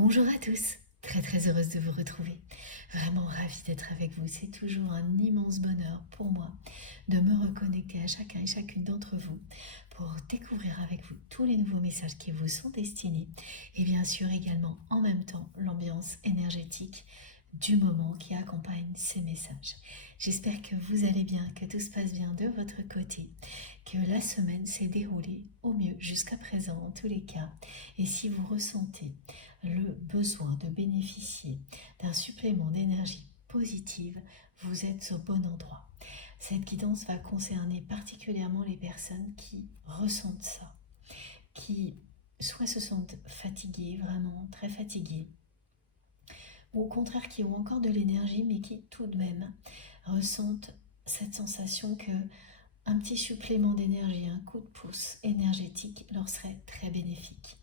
Bonjour à tous, très heureuse de vous retrouver. Vraiment ravie d'être avec vous. C'est toujours un immense bonheur pour moi de me reconnecter à chacun et chacune d'entre vous pour découvrir avec vous tous les nouveaux messages qui vous sont destinés et bien sûr également en même temps l'ambiance énergétique du moment qui accompagne ces messages. J'espère que vous allez bien, que tout se passe bien de votre côté, que la semaine s'est déroulée au mieux jusqu'à présent en tous les cas. Et si vous ressentez le besoin de bénéficier d'un supplément d'énergie positive, vous êtes au bon endroit. Cette guidance va concerner particulièrement les personnes qui ressentent ça, qui soit se sentent fatiguées, vraiment très fatiguées, ou au contraire qui ont encore de l'énergie mais qui tout de même ressentent cette sensation que un petit supplément d'énergie, un coup de pouce énergétique leur serait très bénéfique.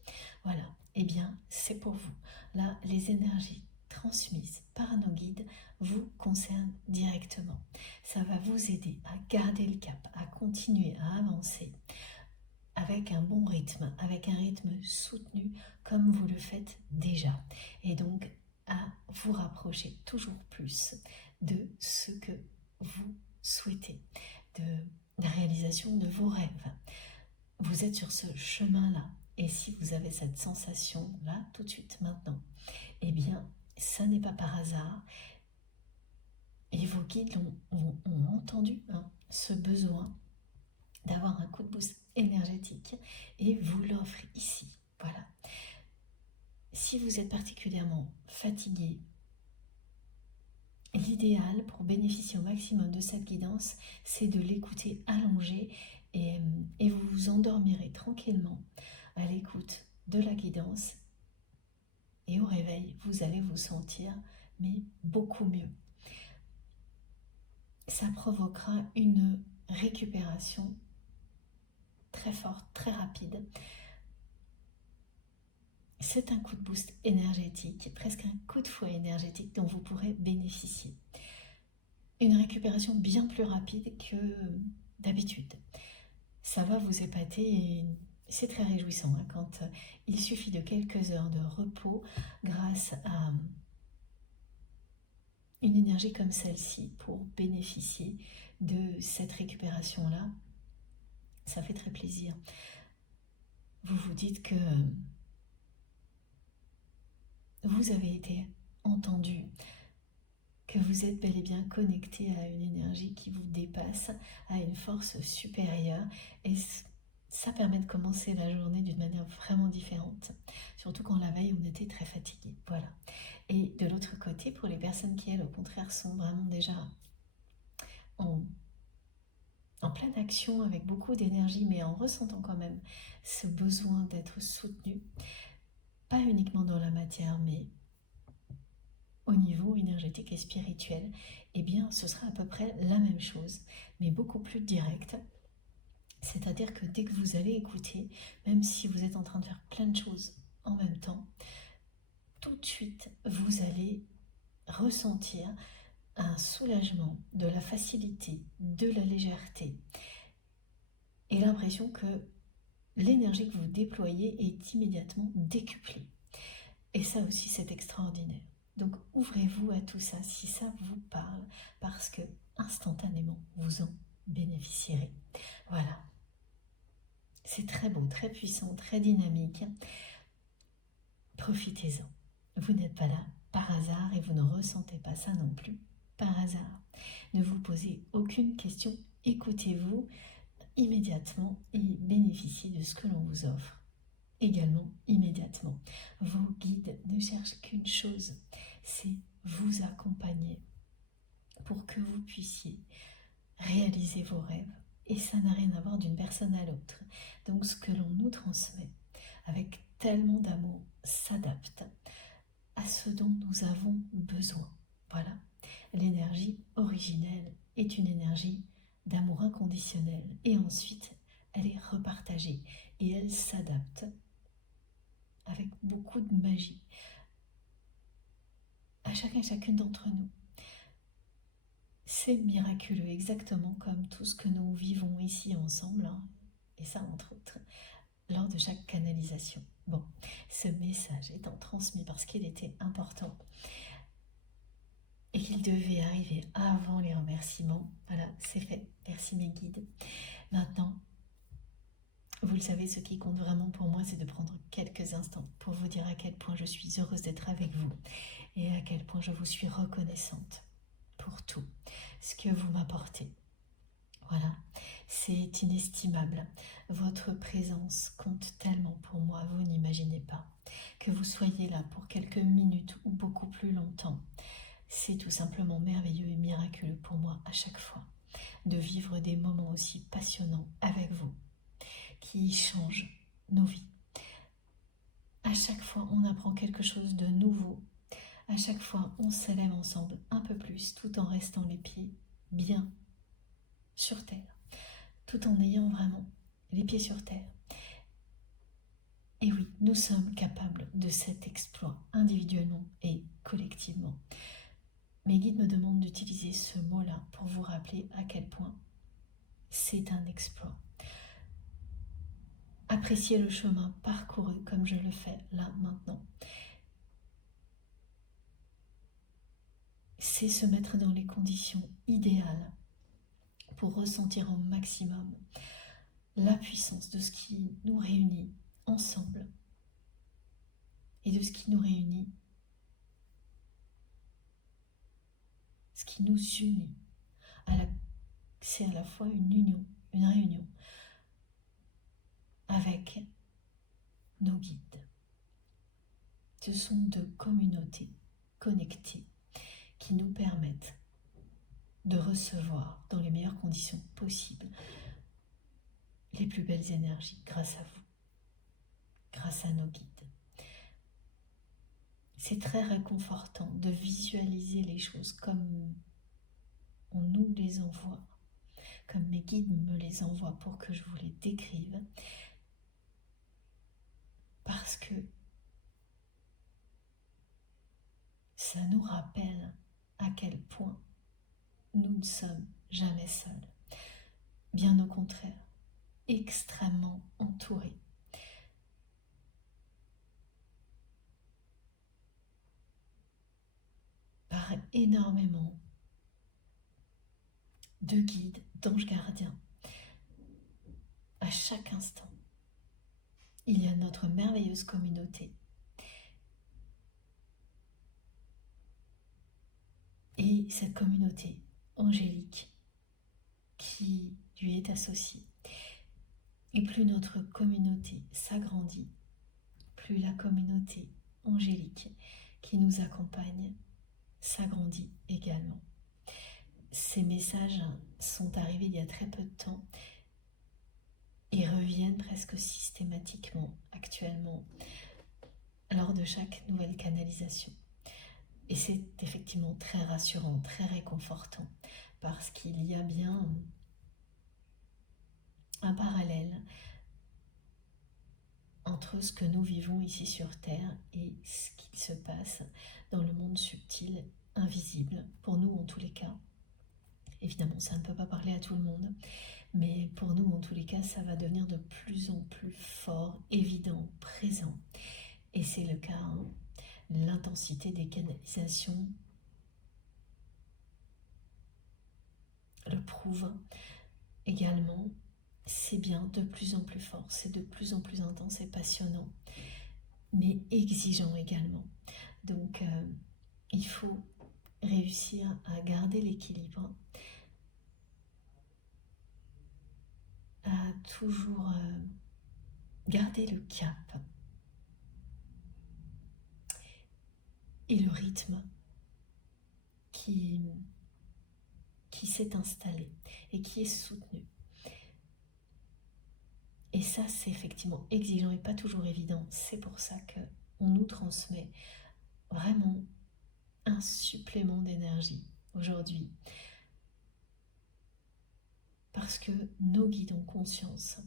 Voilà, eh bien c'est pour vous. Là, les énergies transmises par nos guides vous concernent directement. Ça va vous aider à garder le cap, à continuer à avancer avec un bon rythme, avec un rythme soutenu comme vous le faites déjà. Et donc à vous rapprocher toujours plus de ce que vous souhaitez, de la réalisation de vos rêves. Vous êtes sur ce chemin-là. Et si vous avez cette sensation-là, tout de suite, maintenant, eh bien, ça n'est pas par hasard. Et vos guides ont entendu ce besoin d'avoir un coup de boost énergétique et vous l'offrent ici. Voilà. Si vous êtes particulièrement fatigué, l'idéal pour bénéficier au maximum de cette guidance, c'est de l'écouter allongé et vous vous endormirez tranquillement à l'écoute de la guidance et au réveil, vous allez vous sentir mais beaucoup mieux. Ça provoquera une récupération très forte, très rapide. C'est un coup de boost énergétique, presque un coup de fouet énergétique dont vous pourrez bénéficier. Une récupération bien plus rapide que d'habitude. Ça va vous épater et c'est très réjouissant quand il suffit de quelques heures de repos grâce à une énergie comme celle-ci pour bénéficier de cette récupération-là. Ça fait très plaisir. Vous vous dites que vous avez été entendu, que vous êtes bel et bien connecté à une énergie qui vous dépasse, à une force supérieure, et ça permet de commencer la journée d'une manière vraiment différente, surtout quand la veille on était très fatigué. Voilà. Et de l'autre côté, pour les personnes qui elles au contraire sont vraiment déjà en pleine action avec beaucoup d'énergie, mais en ressentant quand même ce besoin d'être soutenu, pas uniquement dans la matière, mais au niveau énergétique et spirituel, eh bien ce sera à peu près la même chose, mais beaucoup plus direct. C'est-à-dire que dès que vous allez écouter, même si vous êtes en train de faire plein de choses en même temps, tout de suite vous allez ressentir un soulagement, de la facilité, de la légèreté et l'impression que l'énergie que vous déployez est immédiatement décuplée. Et ça aussi c'est extraordinaire. Donc ouvrez-vous à tout ça si ça vous parle, parce que instantanément vous en bénéficierez. Voilà. C'est très beau, très puissant, très dynamique. Profitez-en. Vous n'êtes pas là par hasard et vous ne ressentez pas ça non plus par hasard. Ne vous posez aucune question. Écoutez-vous immédiatement et bénéficiez de ce que l'on vous offre. Également immédiatement. Vos guides ne cherchent qu'une chose, c'est vous accompagner pour que vous puissiez réaliser vos rêves. Et ça n'a rien à voir d'une personne à l'autre. Donc ce que l'on nous transmet avec tellement d'amour s'adapte à ce dont nous avons besoin. Voilà. L'énergie originelle est une énergie d'amour inconditionnel et ensuite elle est repartagée et elle s'adapte avec beaucoup de magie à chacun et chacune d'entre nous. C'est miraculeux, exactement comme tout ce que nous vivons ici ensemble, et ça entre autres, lors de chaque canalisation. Bon, ce message étant transmis parce qu'il était important et qu'il devait arriver avant les remerciements, voilà, c'est fait. Merci mes guides. Maintenant, vous le savez, ce qui compte vraiment pour moi, c'est de prendre quelques instants pour vous dire à quel point je suis heureuse d'être avec vous et à quel point je vous suis reconnaissante pour tout ce que vous m'apportez. Voilà, c'est inestimable. Votre présence compte tellement pour moi, vous n'imaginez pas. Que vous soyez là pour quelques minutes ou beaucoup plus longtemps, c'est tout simplement merveilleux et miraculeux pour moi à chaque fois de vivre des moments aussi passionnants avec vous, qui changent nos vies. À chaque fois, on apprend quelque chose de nouveau. À chaque fois, on s'élève ensemble un peu plus, tout en restant les pieds bien sur terre, tout en ayant vraiment les pieds sur terre. Et oui, nous sommes capables de cet exploit, individuellement et collectivement. Mes guides me demandent d'utiliser ce mot-là pour vous rappeler à quel point c'est un exploit. Appréciez le chemin parcouru comme je le fais là maintenant. C'est se mettre dans les conditions idéales pour ressentir au maximum la puissance de ce qui nous réunit ensemble et de ce qui nous réunit, ce qui nous unit. C'est à la fois une union, une réunion avec nos guides. Ce sont deux communautés connectées qui nous permettent de recevoir dans les meilleures conditions possibles les plus belles énergies grâce à vous, grâce à nos guides. C'est très réconfortant de visualiser les choses comme on nous les envoie, comme mes guides me les envoient pour que je vous les décrive, parce que ça nous rappelle à quel point nous ne sommes jamais seuls. Bien au contraire, extrêmement entourés. Par énormément de guides, d'anges gardiens. À chaque instant, il y a notre merveilleuse communauté. Et cette communauté angélique qui lui est associée. Et plus notre communauté s'agrandit, plus la communauté angélique qui nous accompagne s'agrandit également. Ces messages sont arrivés il y a très peu de temps et reviennent presque systématiquement actuellement lors de chaque nouvelle canalisation. Et c'est effectivement très rassurant, très réconfortant, parce qu'il y a bien un parallèle entre ce que nous vivons ici sur Terre et ce qui se passe dans le monde subtil, invisible, pour nous en tous les cas. Évidemment, ça ne peut pas parler à tout le monde, mais pour nous en tous les cas, ça va devenir de plus en plus fort, évident, présent. Et c'est le cas, l'intensité des canalisations le prouve également. C'est bien de plus en plus fort, c'est de plus en plus intense et passionnant, mais exigeant également. Donc, il faut réussir à garder l'équilibre, à toujours garder le cap et le rythme qui s'est installé et qui est soutenu. Et ça, c'est effectivement exigeant et pas toujours évident. C'est pour ça qu'on nous transmet vraiment un supplément d'énergie aujourd'hui. Parce que nos guides ont conscience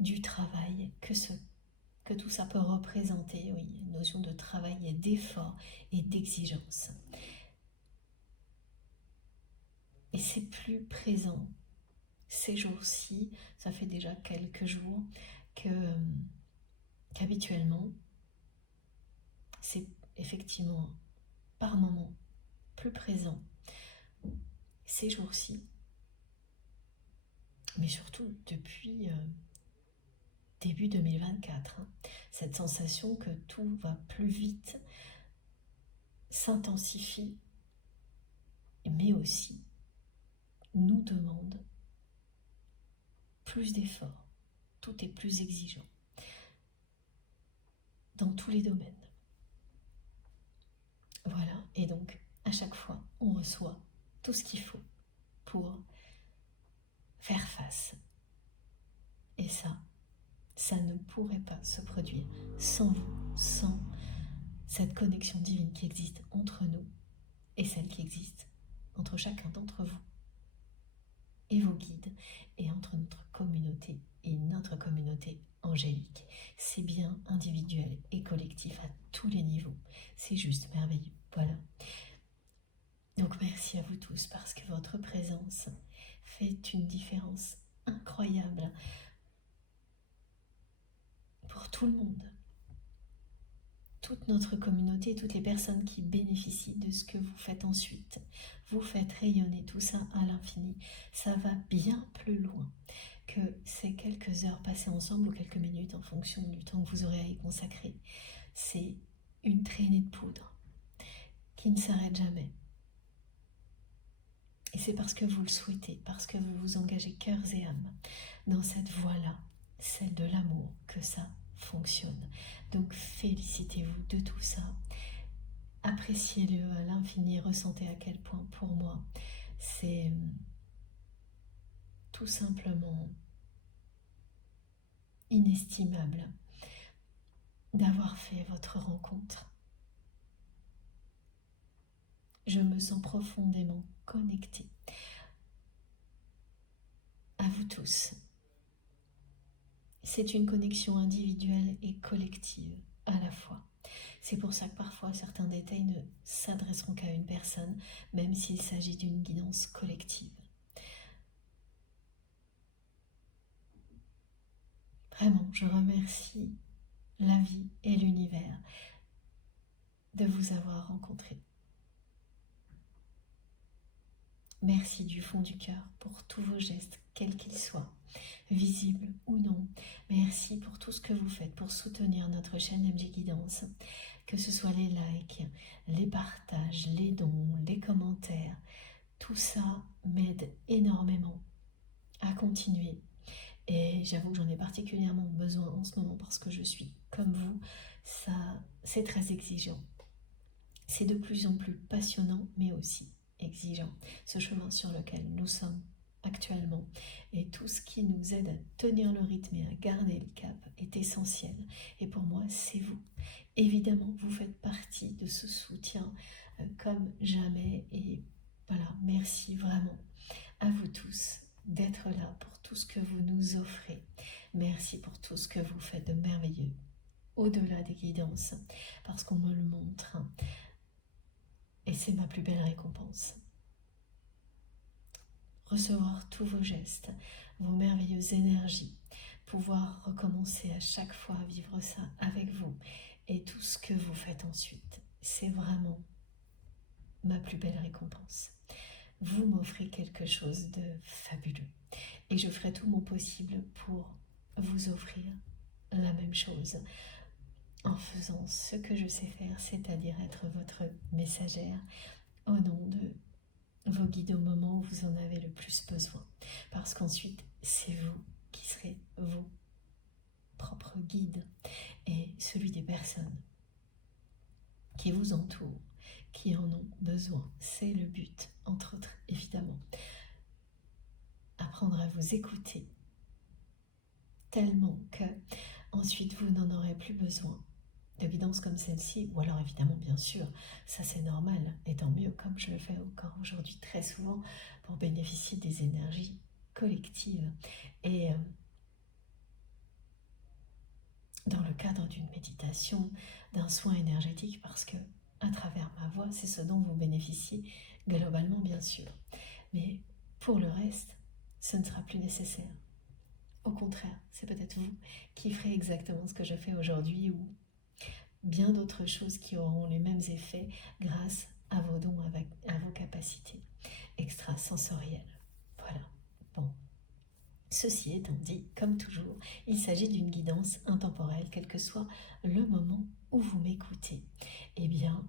du travail que tout ça peut représenter. Oui, une notion de travail et d'effort et d'exigence. Et c'est plus présent ces jours-ci, ça fait déjà quelques jours qu'habituellement, c'est effectivement par moments plus présent ces jours-ci, mais surtout depuis début 2024, hein, cette sensation que tout va plus vite s'intensifie, mais aussi nous demande plus d'efforts. Tout est plus exigeant dans tous les domaines. Voilà, et donc à chaque fois, on reçoit tout ce qu'il faut pour faire face. Et ça ne pourrait pas se produire sans vous, sans cette connexion divine qui existe entre nous et celle qui existe entre chacun d'entre vous et vos guides, et entre notre communauté et notre communauté angélique. C'est bien individuel et collectif à tous les niveaux. C'est juste merveilleux. Voilà. Donc merci à vous tous parce que votre présence fait une différence incroyable pour tout le monde. Toute notre communauté, toutes les personnes qui bénéficient de ce que vous faites ensuite. Vous faites rayonner tout ça à l'infini. Ça va bien plus loin que ces quelques heures passées ensemble ou quelques minutes en fonction du temps que vous aurez à y consacrer. C'est une traînée de poudre qui ne s'arrête jamais. Et c'est parce que vous le souhaitez, parce que vous vous engagez cœurs et âme dans cette voie-là, celle de l'amour, que ça fonctionne. Donc félicitez-vous de tout ça. Appréciez-le à l'infini, ressentez à quel point pour moi c'est tout simplement inestimable d'avoir fait votre rencontre. Je me sens profondément connectée à vous tous. C'est une connexion individuelle et collective à la fois. C'est pour ça que parfois certains détails ne s'adresseront qu'à une personne, même s'il s'agit d'une guidance collective. Vraiment, je remercie la vie et l'univers de vous avoir rencontré. Merci du fond du cœur pour tous vos gestes, quels qu'ils soient, visibles ou non. Merci pour tout ce que vous faites pour soutenir notre chaîne MG Guidance, que ce soit les likes, les partages, les dons, les commentaires. Tout ça m'aide énormément à continuer. Et j'avoue que j'en ai particulièrement besoin en ce moment parce que je suis comme vous, c'est très exigeant. C'est de plus en plus passionnant, mais aussi exigeant, ce chemin sur lequel nous sommes actuellement. Et tout ce qui nous aide à tenir le rythme et à garder le cap est essentiel. Et pour moi, c'est vous. Évidemment, vous faites partie de ce soutien comme jamais. Et voilà, merci vraiment à vous tous d'être là pour tout ce que vous nous offrez. Merci pour tout ce que vous faites de merveilleux, au-delà des guidances, parce qu'on me le montre. Et c'est ma plus belle récompense. Recevoir tous vos gestes, vos merveilleuses énergies, pouvoir recommencer à chaque fois à vivre ça avec vous et tout ce que vous faites ensuite. C'est vraiment ma plus belle récompense. Vous m'offrez quelque chose de fabuleux et je ferai tout mon possible pour vous offrir la même chose en faisant ce que je sais faire, c'est-à-dire être votre messagère au nom de vos guides au moment où vous en avez le plus besoin. Parce qu'ensuite, c'est vous qui serez vos propres guides et celui des personnes qui vous entourent, qui en ont besoin. C'est le but, entre autres, évidemment. Apprendre à vous écouter tellement que ensuite vous n'en aurez plus besoin de guidance comme celle-ci, ou alors évidemment bien sûr, ça c'est normal, et tant mieux, comme je le fais encore aujourd'hui très souvent pour bénéficier des énergies collectives. Et dans le cadre d'une méditation, d'un soin énergétique, parce que à travers ma voix, c'est ce dont vous bénéficiez globalement bien sûr. Mais pour le reste, ce ne sera plus nécessaire. Au contraire, c'est peut-être vous qui ferez exactement ce que je fais aujourd'hui ou bien d'autres choses qui auront les mêmes effets grâce à vos dons, à vos capacités extrasensorielles. Voilà. Bon. Ceci étant dit, comme toujours, il s'agit d'une guidance intemporelle, quel que soit le moment où vous m'écoutez. Eh bien,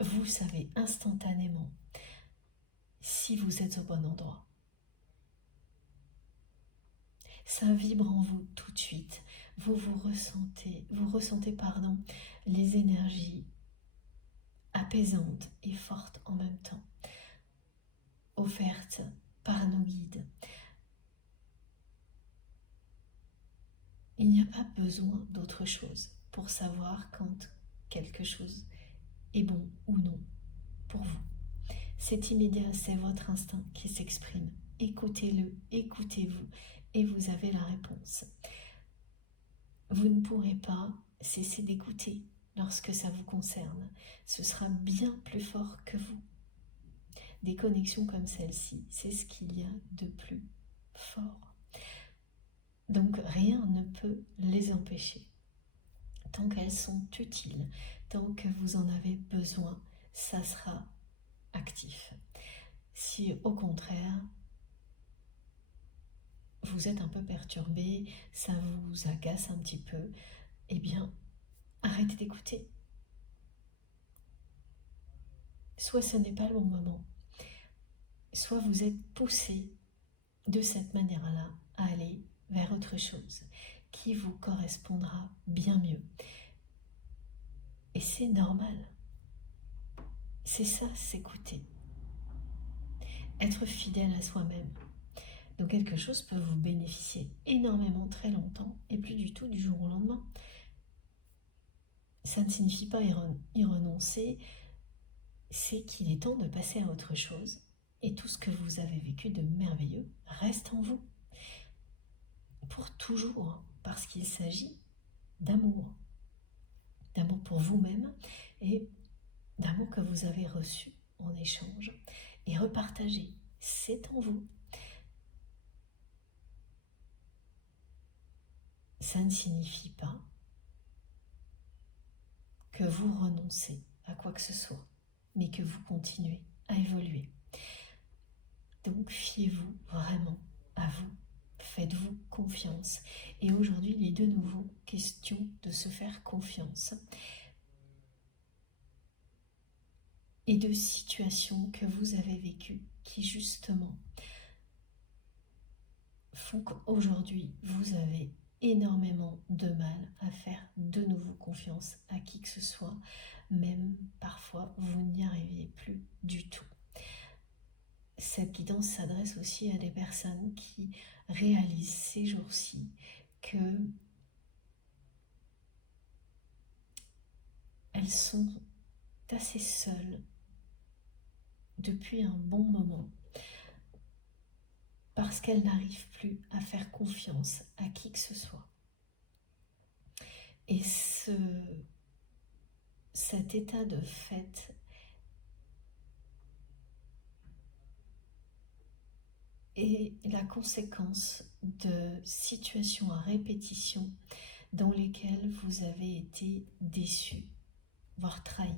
vous savez instantanément si vous êtes au bon endroit. Ça vibre en vous tout de suite. Vous ressentez les énergies apaisantes et fortes en même temps, offertes par nos guides. Il n'y a pas besoin d'autre chose pour savoir quand quelque chose est bon ou non pour vous. C'est immédiat, c'est votre instinct qui s'exprime. Écoutez-le, écoutez-vous et vous avez la réponse. Vous ne pourrez pas cesser d'écouter lorsque ça vous concerne. Ce sera bien plus fort que vous. Des connexions comme celle-ci, c'est ce qu'il y a de plus fort. Donc rien ne peut les empêcher. Tant qu'elles sont utiles, tant que vous en avez besoin, ça sera actif. Si au contraire, vous êtes un peu perturbé, ça vous agace un petit peu, eh bien, arrêtez d'écouter. Soit ce n'est pas le bon moment, soit vous êtes poussé de cette manière-là à aller vers autre chose qui vous correspondra bien mieux. Et c'est normal. C'est ça, s'écouter. Être fidèle à soi-même. Donc quelque chose peut vous bénéficier énormément très longtemps et plus du tout du jour au lendemain. Ça ne signifie pas y renoncer, c'est qu'il est temps de passer à autre chose et tout ce que vous avez vécu de merveilleux reste en vous. Pour toujours, parce qu'il s'agit d'amour. D'amour pour vous-même et d'amour que vous avez reçu en échange et repartagé. C'est en vous. Ça ne signifie pas que vous renoncez à quoi que ce soit, mais que vous continuez à évoluer. Donc fiez-vous vraiment à vous, faites-vous confiance. Et aujourd'hui, il est de nouveau question de se faire confiance et de situations que vous avez vécues qui justement font qu'aujourd'hui, vous avez énormément de mal à faire de nouveau confiance à qui que ce soit, même parfois vous n'y arriviez plus du tout. Cette guidance s'adresse aussi à des personnes qui réalisent ces jours-ci que elles sont assez seules depuis un bon moment parce qu'elles n'arrivent plus à faire confiance à qui que ce soit. Et cet état de fait est la conséquence de situations à répétition dans lesquelles vous avez été déçus, voire trahis,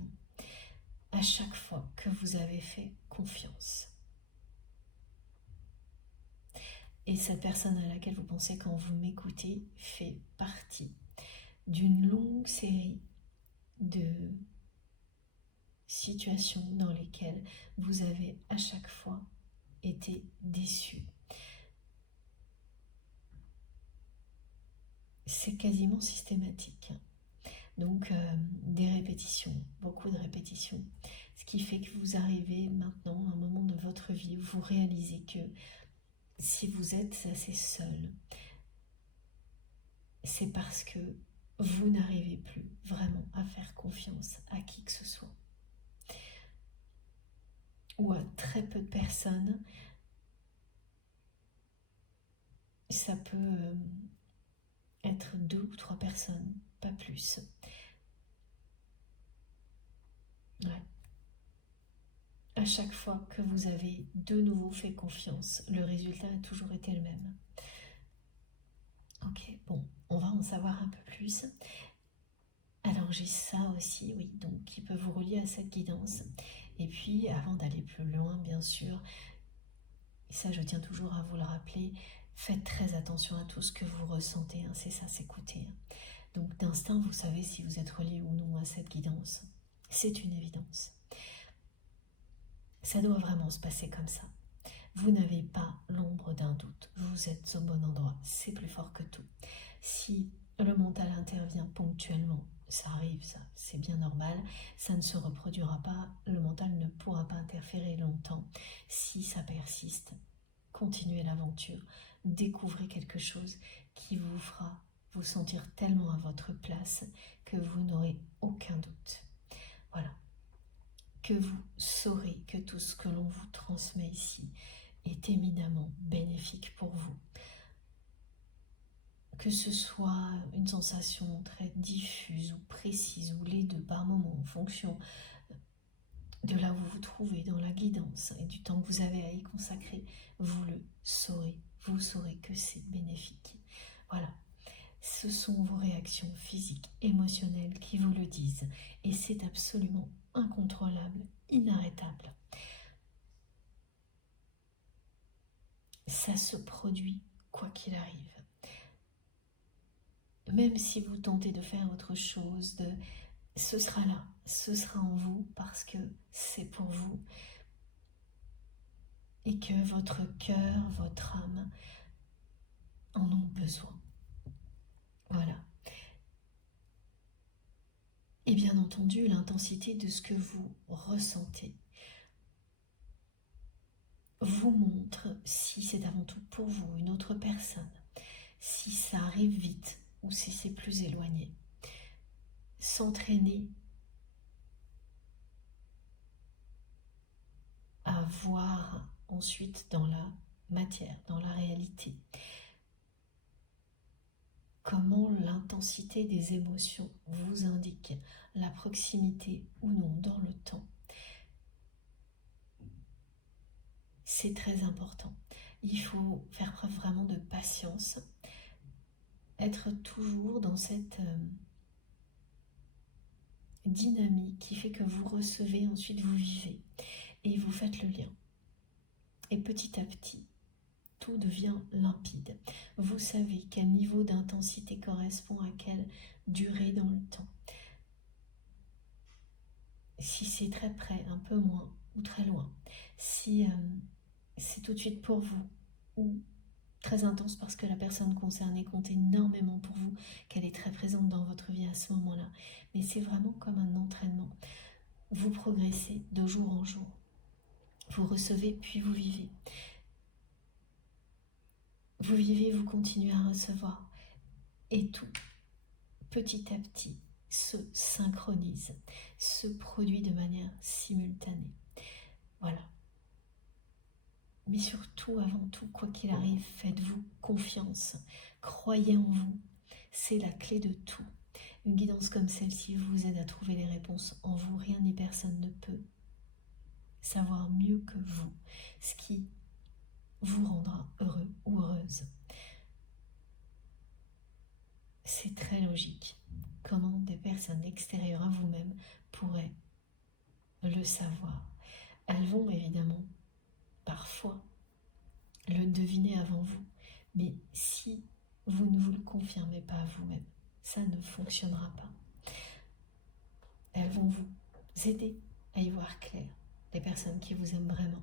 à chaque fois que vous avez fait confiance. Et cette personne à laquelle vous pensez quand vous m'écoutez fait partie d'une longue série de situations dans lesquelles vous avez à chaque fois été déçu. C'est quasiment systématique. Donc des répétitions, beaucoup de répétitions. Ce qui fait que vous arrivez maintenant à un moment de votre vie où vous réalisez que si vous êtes assez seul, c'est parce que vous n'arrivez plus vraiment à faire confiance à qui que ce soit. Ou à très peu de personnes. Ça peut être 2 ou 3 personnes, pas plus. Ouais. À à chaque fois que vous avez de nouveau fait confiance, le résultat a toujours été le même. Ok, bon, on va en savoir un peu plus. Alors j'ai ça aussi, oui, donc qui peut vous relier à cette guidance. Et puis avant d'aller plus loin, bien sûr, et ça je tiens toujours à vous le rappeler, faites très attention à tout ce que vous ressentez, hein, c'est ça, s'écouter. Donc d'instinct, vous savez si vous êtes relié ou non à cette guidance. C'est une évidence. Ça doit vraiment se passer comme ça. Vous n'avez pas l'ombre d'un doute. Vous êtes au bon endroit. C'est plus fort que tout. Si le mental intervient ponctuellement, ça arrive, ça, c'est bien normal. Ça ne se reproduira pas. Le mental ne pourra pas interférer longtemps. Si ça persiste, continuez l'aventure. Découvrez quelque chose qui vous fera vous sentir tellement à votre place que vous n'aurez aucun doute. Voilà. Que vous saurez que tout ce que l'on vous transmet ici est éminemment bénéfique pour vous. Que ce soit une sensation très diffuse ou précise ou les deux par moment en fonction de là où vous vous trouvez dans la guidance et du temps que vous avez à y consacrer, vous le saurez. Vous saurez que c'est bénéfique. Voilà. Ce sont vos réactions physiques, émotionnelles qui vous le disent. Et c'est absolument incontrôlable, inarrêtable. Ça se produit quoi qu'il arrive. Même si vous tentez de faire autre chose, ce sera là, ce sera en vous parce que c'est pour vous et que votre cœur, votre âme en ont besoin. Voilà. Et bien entendu, l'intensité de ce que vous ressentez vous montre si c'est avant tout pour vous, une autre personne, si ça arrive vite ou si c'est plus éloigné. S'entraîner à voir ensuite dans la matière, dans la réalité, comment l'intensité des émotions vous indique la proximité ou non dans le temps. C'est très important. Il faut faire preuve vraiment de patience, être toujours dans cette dynamique qui fait que vous recevez, ensuite vous vivez et vous faites le lien. Et petit à petit, tout devient limpide. Vous savez quel niveau d'intensité correspond à quelle durée dans le temps. Si c'est très près, un peu moins ou très loin. Si c'est tout de suite pour vous ou très intense parce que la personne concernée compte énormément pour vous, qu'elle est très présente dans votre vie à ce moment-là. Mais c'est vraiment comme un entraînement. Vous progressez de jour en jour. Vous recevez puis vous vivez. Vous vivez, vous continuez à recevoir. Et tout, petit à petit, se synchronise, se produit de manière simultanée. Voilà. Mais surtout, avant tout, quoi qu'il arrive, faites-vous confiance. Croyez en vous. C'est la clé de tout. Une guidance comme celle-ci vous aide à trouver les réponses en vous. Rien ni personne ne peut savoir mieux que vous ce qui vous rendra heureux ou heureuse. C'est très logique. Comment des personnes extérieures à vous-même pourraient le savoir? Elles vont évidemment parfois le deviner avant vous, mais si vous ne vous le confirmez pas à vous-même, ça ne fonctionnera pas. Elles vont vous aider à y voir clair, les personnes qui vous aiment vraiment,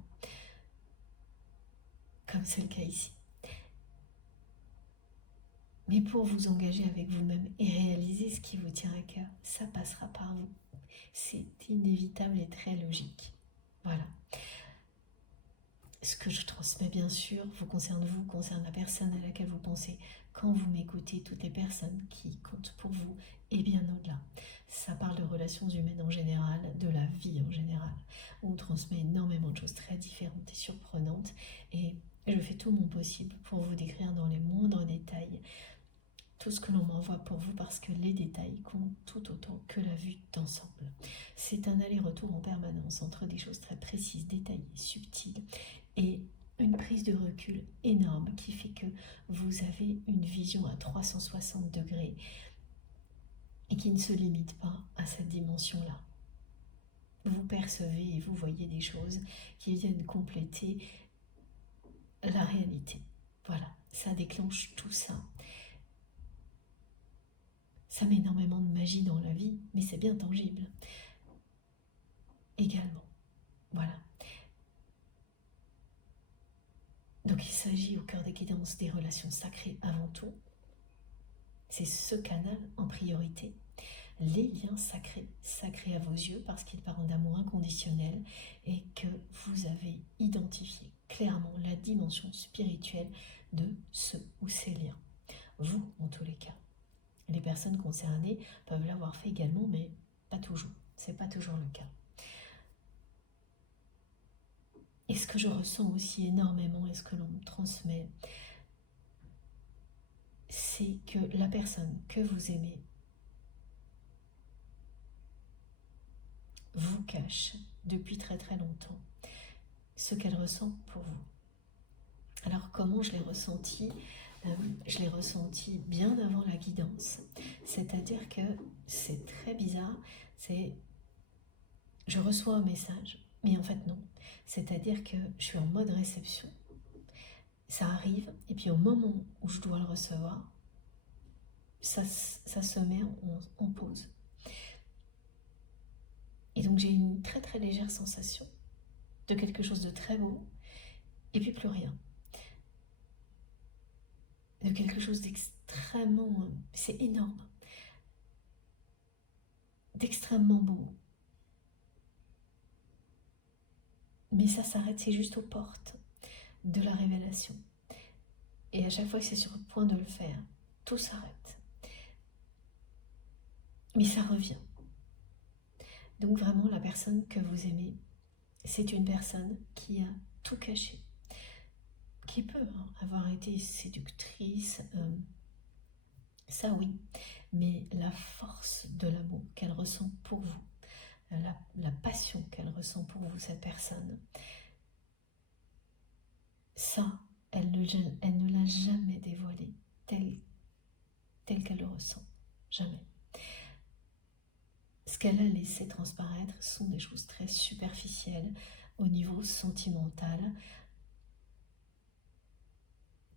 comme c'est le cas ici. Mais pour vous engager avec vous-même et réaliser ce qui vous tient à cœur, ça passera par vous. C'est inévitable et très logique. Voilà. Ce que je transmets, bien sûr, vous, concerne la personne à laquelle vous pensez quand vous m'écoutez, toutes les personnes qui comptent pour vous et bien au-delà. Ça parle de relations humaines en général, de la vie en général. On transmet énormément de choses très différentes et surprenantes et je fais tout mon possible pour vous décrire dans les moindres détails tout ce que l'on m'envoie pour vous parce que les détails comptent tout autant que la vue d'ensemble. C'est un aller-retour en permanence entre des choses très précises, détaillées, subtiles et une prise de recul énorme qui fait que vous avez une vision à 360 degrés et qui ne se limite pas à cette dimension-là. Vous percevez et vous voyez des choses qui viennent compléter la réalité. Voilà, ça déclenche tout ça. Ça met énormément de magie dans la vie, mais c'est bien tangible. Également. Voilà. Donc il s'agit au cœur des guidances des relations sacrées avant tout. C'est ce canal en priorité. Les liens sacrés, sacrés à vos yeux parce qu'ils parlent d'amour inconditionnel et que vous avez identifié clairement la dimension spirituelle de ce ou ces liens. Vous, en tous les cas. Les personnes concernées peuvent l'avoir fait également, mais pas toujours. C'est pas toujours le cas. Et ce que je ressens aussi énormément et ce que l'on me transmet, c'est que la personne que vous aimez vous cache depuis très très longtemps ce qu'elle ressent pour vous. Alors comment je l'ai ressenti ? Je l'ai ressenti bien avant la guidance. C'est-à-dire que c'est très bizarre, je reçois un message, mais en fait non. C'est-à-dire que je suis en mode réception. Ça arrive, et puis au moment où je dois le recevoir, ça se met en pause. Et donc j'ai une très très légère sensation de quelque chose de très beau, et puis plus rien. De quelque chose d'extrêmement, c'est énorme, d'extrêmement beau. Mais ça s'arrête, c'est juste aux portes de la révélation. Et à chaque fois que c'est sur le point de le faire, tout s'arrête. Mais ça revient. Donc vraiment, la personne que vous aimez, c'est une personne qui a tout caché, qui peut avoir été séductrice, ça oui, mais la force de l'amour qu'elle ressent pour vous, la passion qu'elle ressent pour vous, cette personne, ça, elle ne l'a jamais dévoilé tel qu'elle le ressent, jamais. Ce qu'elle a laissé transparaître sont des choses très superficielles au niveau sentimental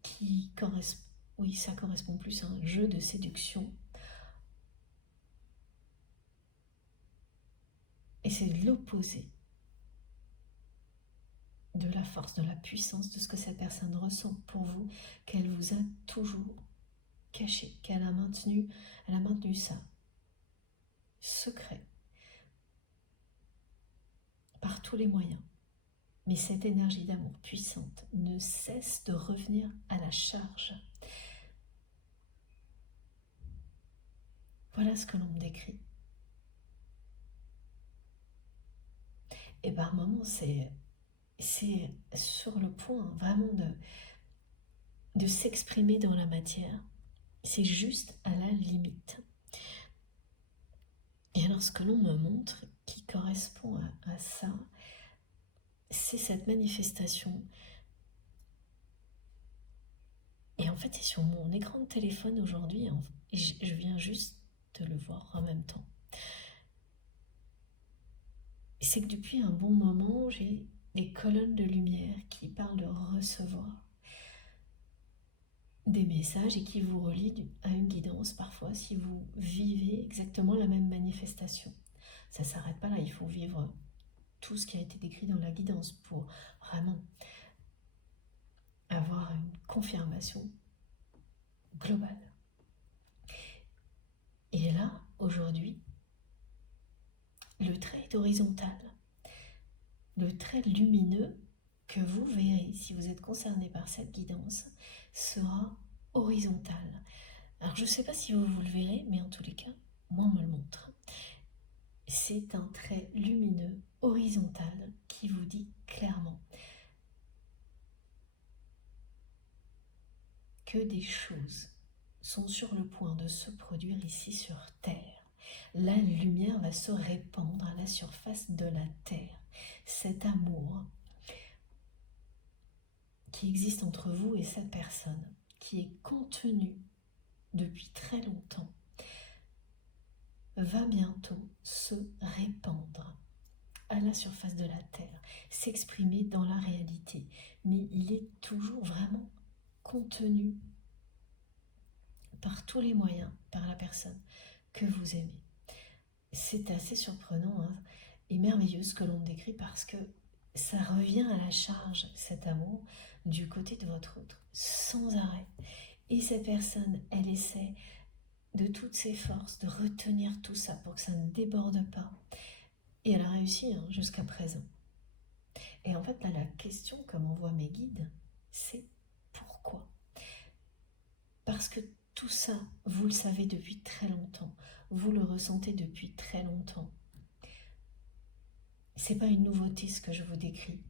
qui correspondent, oui, ça correspond plus à un jeu de séduction. Et c'est l'opposé de la force, de la puissance de ce que cette personne ressent pour vous, qu'elle vous a toujours caché, qu'elle a maintenu ça secret par tous les moyens. Mais cette énergie d'amour puissante ne cesse de revenir à la charge. Voilà ce que l'on me décrit. Et par moments, c'est sur le point vraiment de s'exprimer dans la matière. C'est juste à la limite. Et alors ce que l'on me montre qui correspond à ça, c'est cette manifestation. Et en fait, c'est sur mon écran de téléphone aujourd'hui. Je viens juste de le voir en même temps. C'est que depuis un bon moment, j'ai des colonnes de lumière qui parlent de recevoir des messages et qui vous relient à une guidance parfois si vous vivez exactement la même manifestation. Ça ne s'arrête pas là, il faut vivre tout ce qui a été décrit dans la guidance pour vraiment avoir une confirmation globale. Et là, aujourd'hui, le trait est horizontal. Le trait lumineux que vous verrez si vous êtes concerné par cette guidance sera horizontal. Alors je ne sais pas si vous le verrez, mais en tous les cas, moi on me le montre. C'est un trait lumineux horizontal qui vous dit clairement que des choses sont sur le point de se produire ici sur Terre. La lumière va se répandre à la surface de la Terre. Cet amour qui existe entre vous et cette personne, qui est contenu depuis très longtemps, va bientôt se répandre à la surface de la Terre, s'exprimer dans la réalité. Mais il est toujours vraiment contenu par tous les moyens, par la personne que vous aimez. C'est assez surprenant hein, et merveilleux ce que l'on décrit parce que ça revient à la charge, cet amour, du côté de votre autre, sans arrêt. Et cette personne, elle essaie de toutes ses forces de retenir tout ça pour que ça ne déborde pas. Et elle a réussi hein, jusqu'à présent. Et en fait, là, la question, comme envoient mes guides, c'est pourquoi ? Parce que tout ça, vous le savez depuis très longtemps. Vous le ressentez depuis très longtemps. C'est pas une nouveauté ce que je vous décris.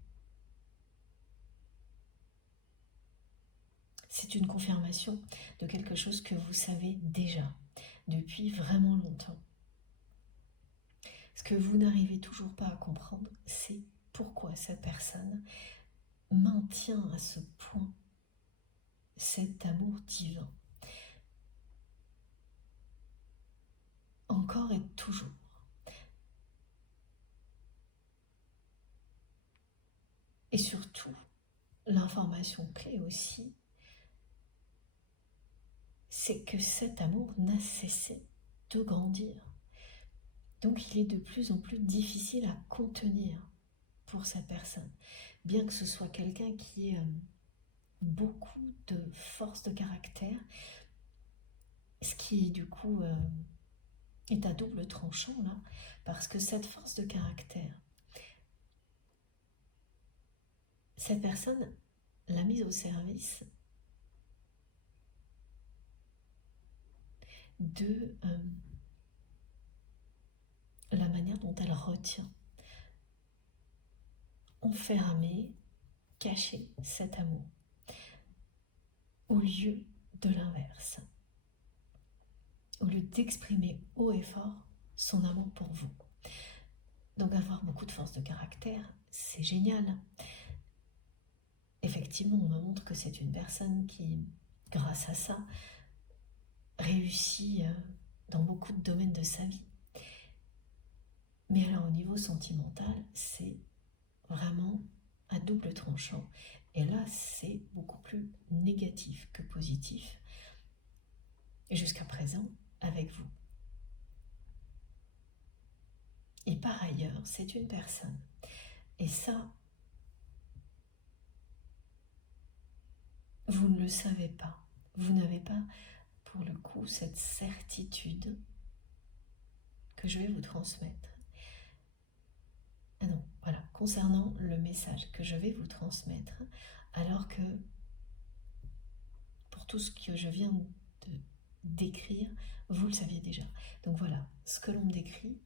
C'est une confirmation de quelque chose que vous savez déjà, depuis vraiment longtemps. Ce que vous n'arrivez toujours pas à comprendre, c'est pourquoi cette personne maintient à ce point cet amour divin. Encore et toujours. Et surtout, l'information clé aussi, c'est que cet amour n'a cessé de grandir. Donc il est de plus en plus difficile à contenir pour cette personne. Bien que ce soit quelqu'un qui ait beaucoup de force de caractère, ce qui du coup est à double tranchant là, parce que cette force de caractère, cette personne l'a mise au service de la manière dont elle retient, enfermer, cacher cet amour, au lieu de l'inverse, au lieu d'exprimer haut et fort son amour pour vous. Donc avoir beaucoup de force de caractère, c'est génial. Effectivement, on me montre que c'est une personne qui, grâce à ça, réussit dans beaucoup de domaines de sa vie. Mais alors au niveau sentimental, c'est vraiment à double tranchant. Et là, c'est beaucoup plus négatif que positif. Et jusqu'à présent, avec vous. Et par ailleurs, c'est une personne. Et ça, vous ne le savez pas. Vous n'avez pas, pour le coup, cette certitude que je vais vous transmettre. Ah non, voilà, concernant le message que je vais vous transmettre, alors que pour tout ce que je viens de décrire, vous le saviez déjà. Donc voilà, ce que l'on me décrit,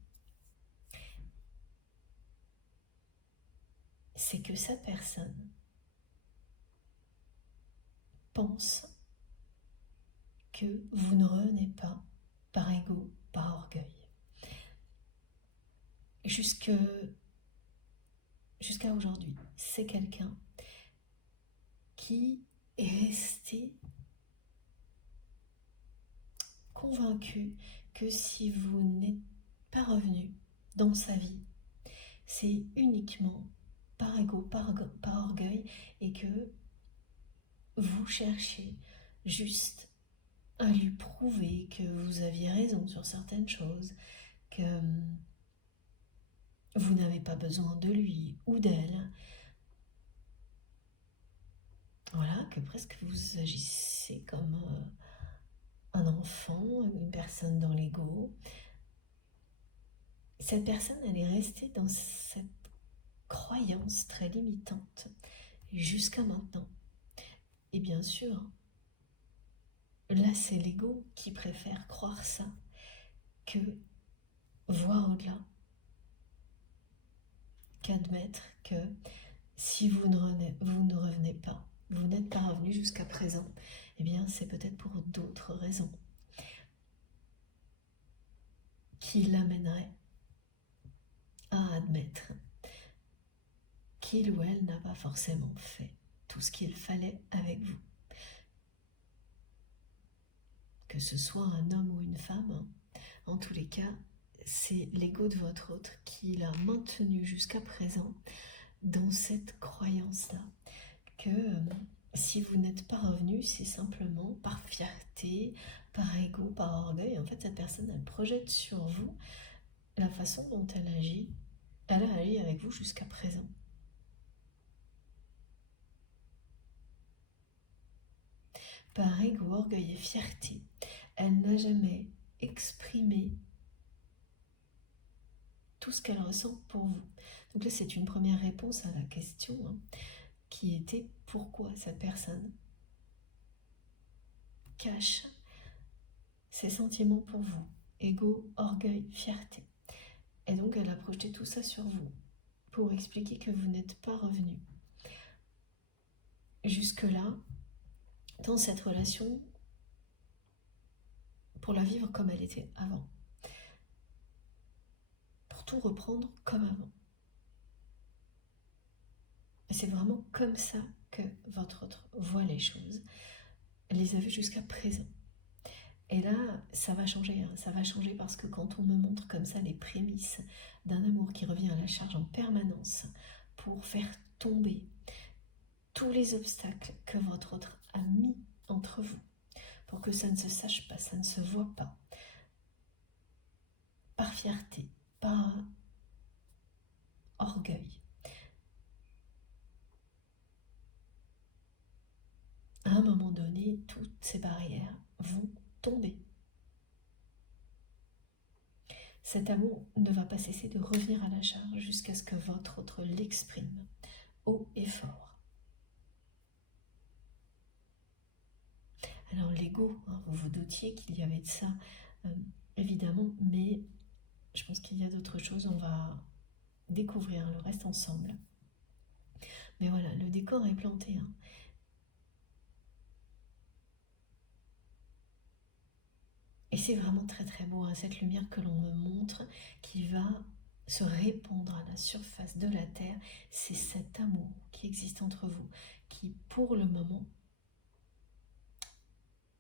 c'est que cette personne pense que vous ne revenez pas par ego, par orgueil. Jusqu'à aujourd'hui, c'est quelqu'un qui est resté convaincu que si vous n'êtes pas revenu dans sa vie, c'est uniquement par ego, par orgueil, et que vous cherchez juste à lui prouver que vous aviez raison sur certaines choses, que vous n'avez pas besoin de lui ou d'elle. Voilà, que presque vous agissez comme un enfant, une personne dans l'ego. Cette personne, elle est restée dans cette croyance très limitante jusqu'à maintenant. Et bien sûr, là c'est l'ego qui préfère croire ça que voir au-delà, qu'admettre que si vous ne revenez pas, vous n'êtes pas revenu jusqu'à présent, eh bien c'est peut-être pour d'autres raisons qui l'amèneraient à admettre qu'il ou elle n'a pas forcément fait tout ce qu'il fallait avec vous. Que ce soit un homme ou une femme, en tous les cas, c'est l'ego de votre autre qui l'a maintenu jusqu'à présent dans cette croyance-là, que si vous n'êtes pas revenu, c'est simplement par fierté, par ego, par orgueil. En fait, cette personne, elle projette sur vous la façon dont elle agit. Elle a agi avec vous jusqu'à présent. Par ego, orgueil et fierté, elle n'a jamais exprimé tout ce qu'elle ressent pour vous. Donc là, c'est une première réponse à la question qui était pourquoi cette personne cache ses sentiments pour vous. Ego, orgueil, fierté. Et donc, elle a projeté tout ça sur vous pour expliquer que vous n'êtes pas revenu. Jusque-là, dans cette relation, pour la vivre comme elle était avant. Pour tout reprendre comme avant. Et c'est vraiment comme ça que votre autre voit les choses. Elle les a vues jusqu'à présent. Et là, ça va changer. Ça va changer parce que quand on me montre comme ça les prémices d'un amour qui revient à la charge en permanence pour faire tomber tous les obstacles que votre autre a mis entre vous, pour que ça ne se sache pas, ça ne se voit pas, par fierté, par orgueil. À un moment donné, toutes ces barrières vont tomber. Cet amour ne va pas cesser de revenir à la charge jusqu'à ce que votre autre l'exprime haut et fort. Alors l'ego, vous vous doutiez qu'il y avait de ça, évidemment, mais je pense qu'il y a d'autres choses, on va découvrir le reste ensemble. Mais voilà, le décor est planté. Et c'est vraiment très très beau, cette lumière que l'on me montre, qui va se répandre à la surface de la Terre. C'est cet amour qui existe entre vous, qui pour le moment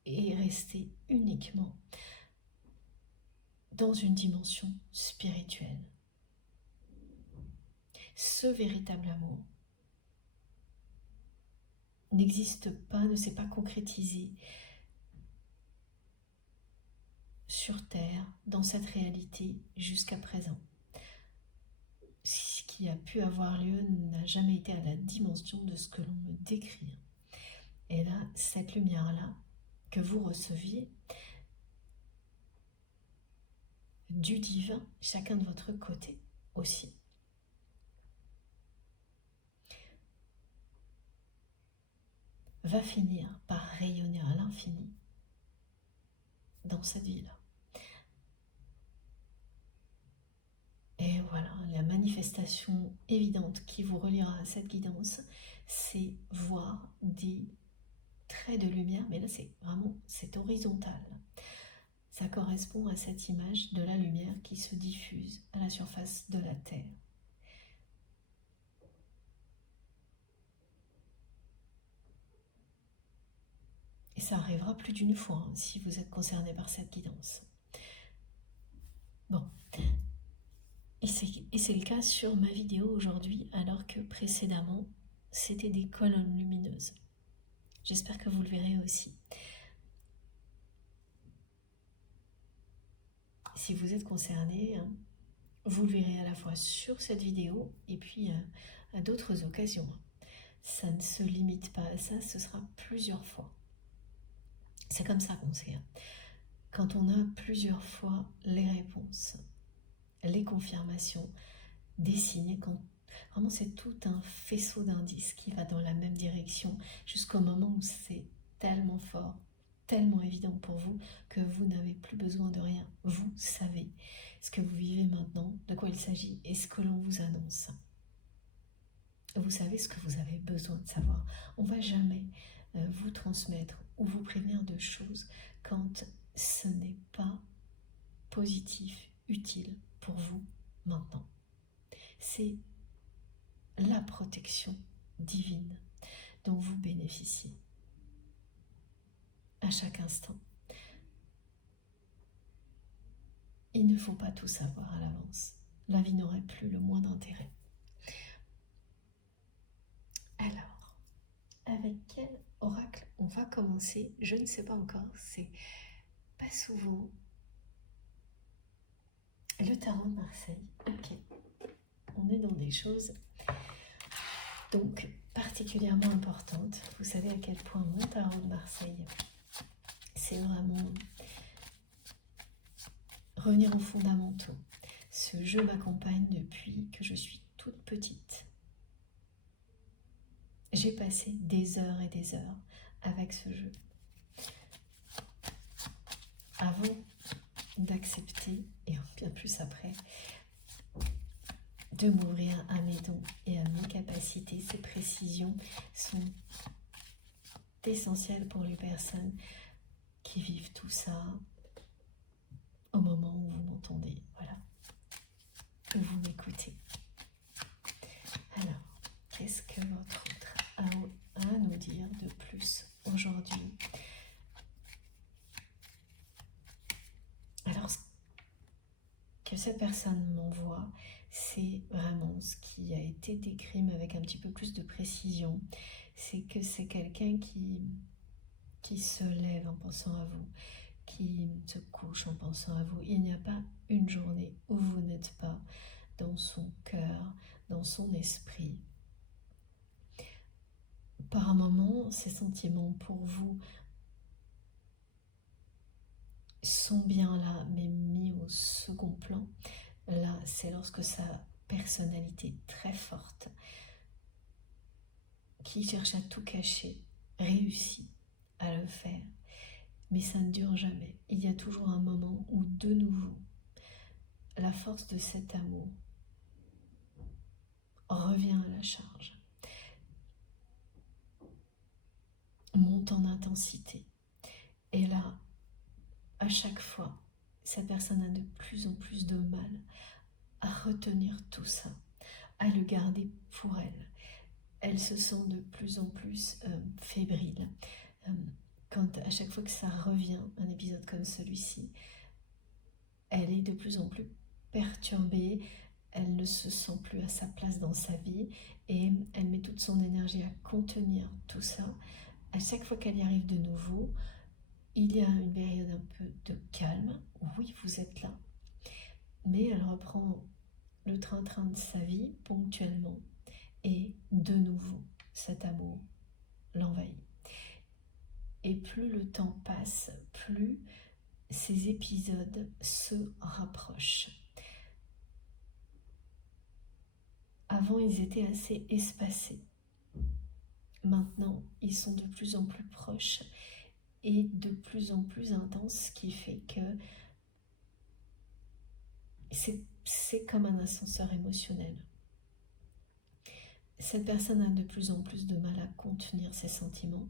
est resté uniquement dans une dimension spirituelle. Ce véritable amour n'existe pas, ne s'est pas concrétisé sur Terre, dans cette réalité jusqu'à présent. Ce qui a pu avoir lieu n'a jamais été à la dimension de ce que l'on me décrit. Et là, cette lumière-là, que vous receviez du divin, chacun de votre côté aussi, va finir par rayonner à l'infini dans cette vie-là. Et voilà, la manifestation évidente qui vous reliera à cette guidance, c'est voir des traits de lumière, mais là c'est horizontal. Ça correspond à cette image de la lumière qui se diffuse à la surface de la Terre. Et ça arrivera plus d'une fois si vous êtes concerné par cette guidance. Bon. Et c'est le cas sur ma vidéo aujourd'hui, alors que précédemment, c'était des colonnes lumineuses. J'espère que vous le verrez aussi. Si vous êtes concerné, vous le verrez à la fois sur cette vidéo et puis à d'autres occasions. Ça ne se limite pas à ça, ce sera plusieurs fois. C'est comme ça qu'on sait. Quand on a plusieurs fois les réponses, les confirmations, des signes, quand vraiment c'est tout un faisceau d'indices qui va dans la même direction jusqu'au moment où c'est tellement fort, tellement évident pour vous que vous n'avez plus besoin de rien. Vous savez ce que vous vivez maintenant, de quoi il s'agit et ce que l'on vous annonce. Vous savez ce que vous avez besoin de savoir. On ne va jamais vous transmettre ou vous prévenir de choses quand ce n'est pas positif, utile pour vous maintenant. C'est la protection divine dont vous bénéficiez à chaque instant. Il ne faut pas tout savoir à l'avance. La vie n'aurait plus le moins d'intérêt. Alors, avec quel oracle on va commencer? Je ne sais pas encore, c'est pas souvent. Le tarot de Marseille, ok. On est dans des choses donc particulièrement importantes. Vous savez à quel point mon tarot de Marseille, c'est vraiment revenir aux fondamentaux. Ce jeu m'accompagne depuis que je suis toute petite. J'ai passé des heures et des heures avec ce jeu. Avant d'accepter, et bien plus après, de m'ouvrir à mes dons et à mes capacités. Ces précisions sont essentielles pour les personnes qui vivent tout ça au moment où vous m'entendez, voilà, où vous m'écoutez. Alors, qu'est-ce que votre autre a à nous dire de plus aujourd'hui? Alors, ce que cette personne m'envoie, c'est vraiment ce qui a été décrit, mais avec un petit peu plus de précision. C'est que c'est quelqu'un qui se lève en pensant à vous, qui se couche en pensant à vous. Il n'y a pas une journée où vous n'êtes pas dans son cœur, dans son esprit. Par un moment, ces sentiments pour vous sont bien là, mais mis au second plan. Là, c'est lorsque sa personnalité très forte, qui cherche à tout cacher, réussit à le faire. Mais ça ne dure jamais. Il y a toujours un moment où, de nouveau, la force de cet amour revient à la charge, monte en intensité. Et là, à chaque fois, cette personne a de plus en plus de mal à retenir tout ça, à le garder pour elle. Elle se sent de plus en plus fébrile. Quand à chaque fois que ça revient, un épisode comme celui-ci, elle est de plus en plus perturbée, elle ne se sent plus à sa place dans sa vie et elle met toute son énergie à contenir tout ça. À chaque fois qu'elle y arrive de nouveau, il y a une période un peu de calme. Oui, vous êtes là. Mais elle reprend le train-train de sa vie ponctuellement et de nouveau, cet amour l'envahit. Et plus le temps passe, plus ces épisodes se rapprochent. Avant, ils étaient assez espacés. Maintenant, ils sont de plus en plus proches et de plus en plus intenses, ce qui fait que c'est comme un ascenseur émotionnel. Cette personne a de plus en plus de mal à contenir ses sentiments.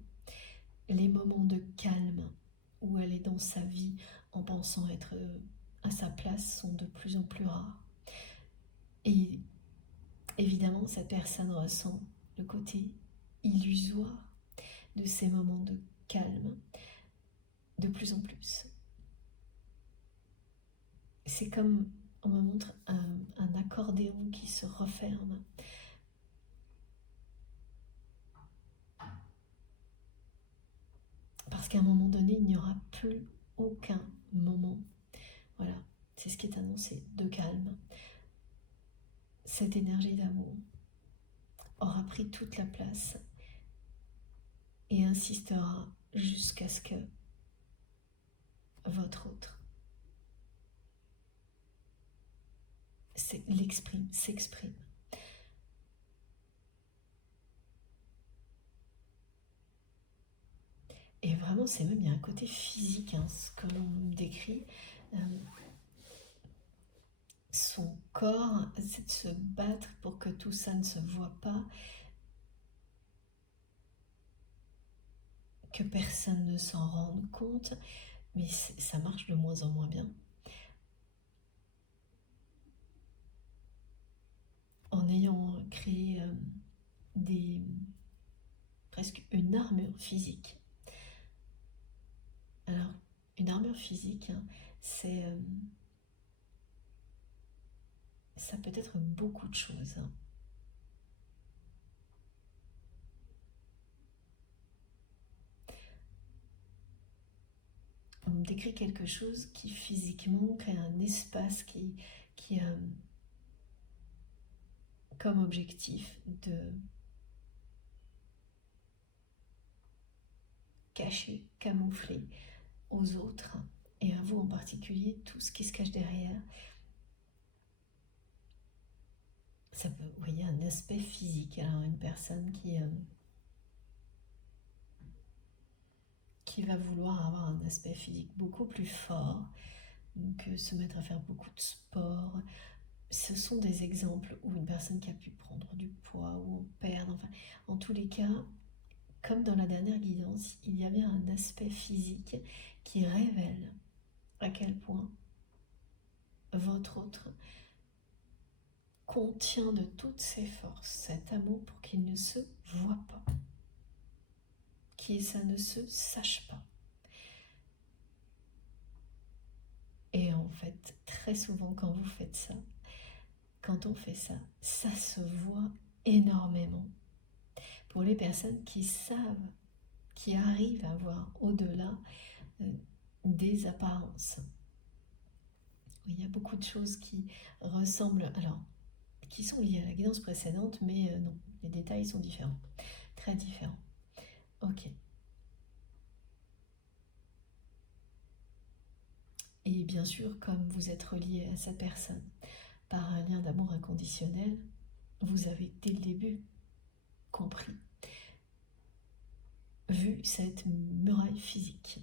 Les moments de calme où elle est dans sa vie en pensant être à sa place sont de plus en plus rares. Et évidemment, cette personne ressent le côté illusoire de ces moments de calme de plus en plus. C'est comme on me montre un accordéon qui se referme. Parce qu'à un moment donné, il n'y aura plus aucun moment. Voilà, c'est ce qui est annoncé, de calme. Cette énergie d'amour aura pris toute la place et insistera jusqu'à ce que votre autre s'exprime. Et vraiment, c'est même, il y a un côté physique, ce que l'on me décrit. Son corps, c'est de se battre pour que tout ça ne se voit pas. que personne ne s'en rende compte, mais ça marche de moins en moins bien. En ayant créé presque une armure physique. Alors, une armure physique, hein, ça peut être beaucoup de choses. Hein. On décrit quelque chose qui physiquement crée un espace qui a comme objectif de cacher, camoufler aux autres et à vous en particulier tout ce qui se cache derrière. Ça peut, vous voyez, un aspect physique. Alors une personne qui va vouloir avoir un aspect physique beaucoup plus fort, donc se mettre à faire beaucoup de sport. Ce sont des exemples où une personne qui a pu prendre du poids ou en perdre, enfin, en tous les cas, comme dans la dernière guidance, il y avait un aspect physique qui révèle à quel point votre autre contient de toutes ses forces cet amour pour qu'il ne se voit pas, que ça ne se sache pas. Et en fait, très souvent quand vous faites ça, quand on fait ça, ça se voit énormément. Pour les personnes qui savent, qui arrivent à voir au-delà des apparences. Il y a beaucoup de choses qui ressemblent, alors, qui sont liées à la guidance précédente, mais non, les détails sont différents, très différents. Ok. Et bien sûr, comme vous êtes relié à cette personne par un lien d'amour inconditionnel, vous avez dès le début compris, vu cette muraille physique.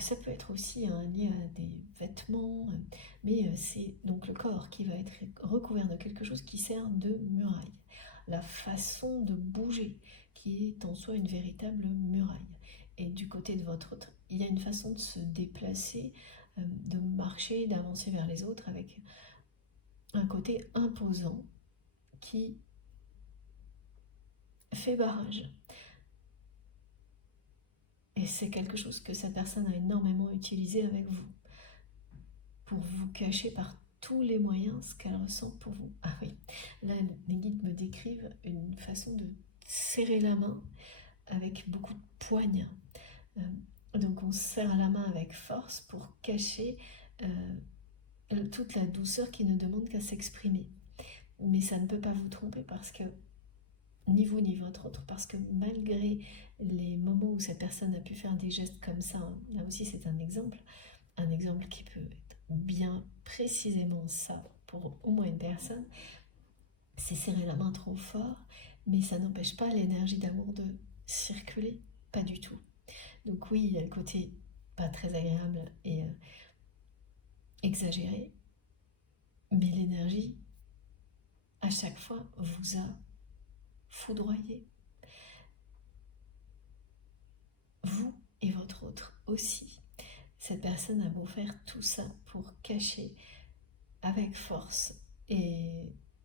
Ça peut être aussi lié à des vêtements, mais c'est donc le corps qui va être recouvert de quelque chose qui sert de muraille. La façon de bouger qui est en soi une véritable muraille. Et du côté de votre autre, il y a une façon de se déplacer, de marcher, d'avancer vers les autres avec un côté imposant qui fait barrage. Et c'est quelque chose que cette personne a énormément utilisé avec vous, pour vous cacher par tous les moyens ce qu'elle ressent pour vous. Ah oui, là les guides me décrivent une façon de serrer la main avec beaucoup de poigne. Donc on serre la main avec force pour cacher toute la douceur qui ne demande qu'à s'exprimer. Mais ça ne peut pas vous tromper parce que ni vous ni votre autre, parce que malgré les moments où cette personne a pu faire des gestes comme ça, hein, là aussi c'est un exemple qui peut être bien précisément ça pour au moins une personne, c'est serrer la main trop fort, mais ça n'empêche pas l'énergie d'amour de circuler, pas du tout. Donc oui, il y a le côté pas très agréable et exagéré, mais l'énergie à chaque fois vous a foudroyé. Vous et votre autre aussi. Cette personne a beau faire tout ça pour cacher avec force et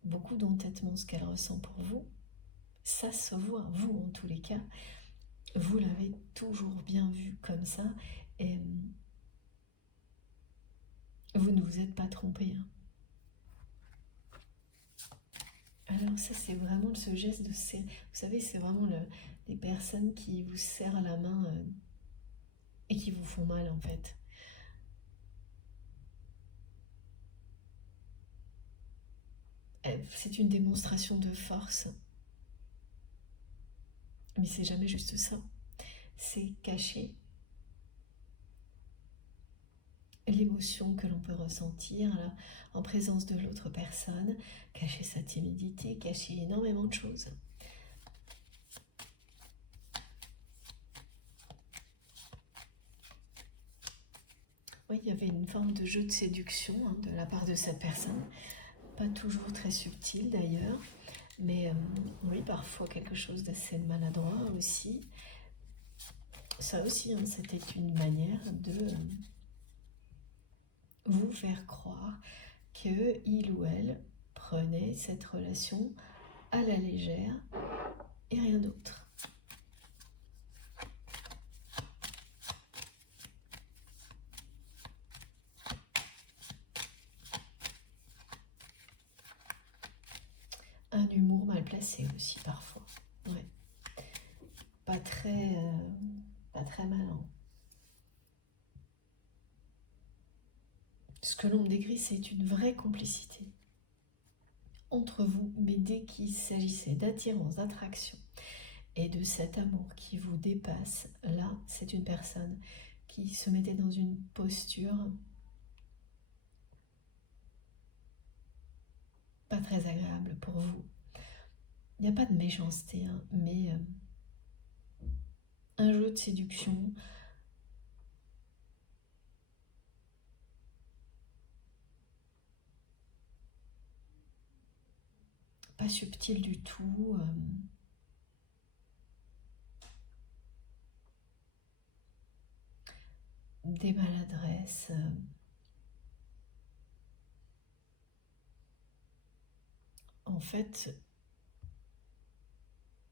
beaucoup d'entêtement ce qu'elle ressent pour vous, ça se voit, vous en tous les cas, vous l'avez toujours bien vu comme ça et vous ne vous êtes pas trompé. Hein. Alors ça c'est vraiment ce geste de serrer, vous savez c'est vraiment les personnes qui vous serrent la main et qui vous font mal en fait. C'est une démonstration de force. Mais c'est jamais juste ça. C'est cacher l'émotion que l'on peut ressentir là, en présence de l'autre personne, cacher sa timidité, cacher énormément de choses. Oui, il y avait une forme de jeu de séduction de la part de cette personne. Pas toujours très subtil d'ailleurs, mais oui, parfois quelque chose d'assez maladroit aussi. ça aussi, hein, c'était une manière de vous faire croire que il ou elle prenait cette relation à la légère et rien d'autre. Un humour mal placé aussi parfois. Ouais. Pas très malin. Ce que l'on décrit, c'est une vraie complicité entre vous, mais dès qu'il s'agissait d'attirance, d'attraction et de cet amour qui vous dépasse, là, c'est une personne qui se mettait dans une posture pas très agréable pour vous. Il n'y a pas de méchanceté, hein, mais un jeu de séduction, pas subtil du tout, des maladresses. En fait,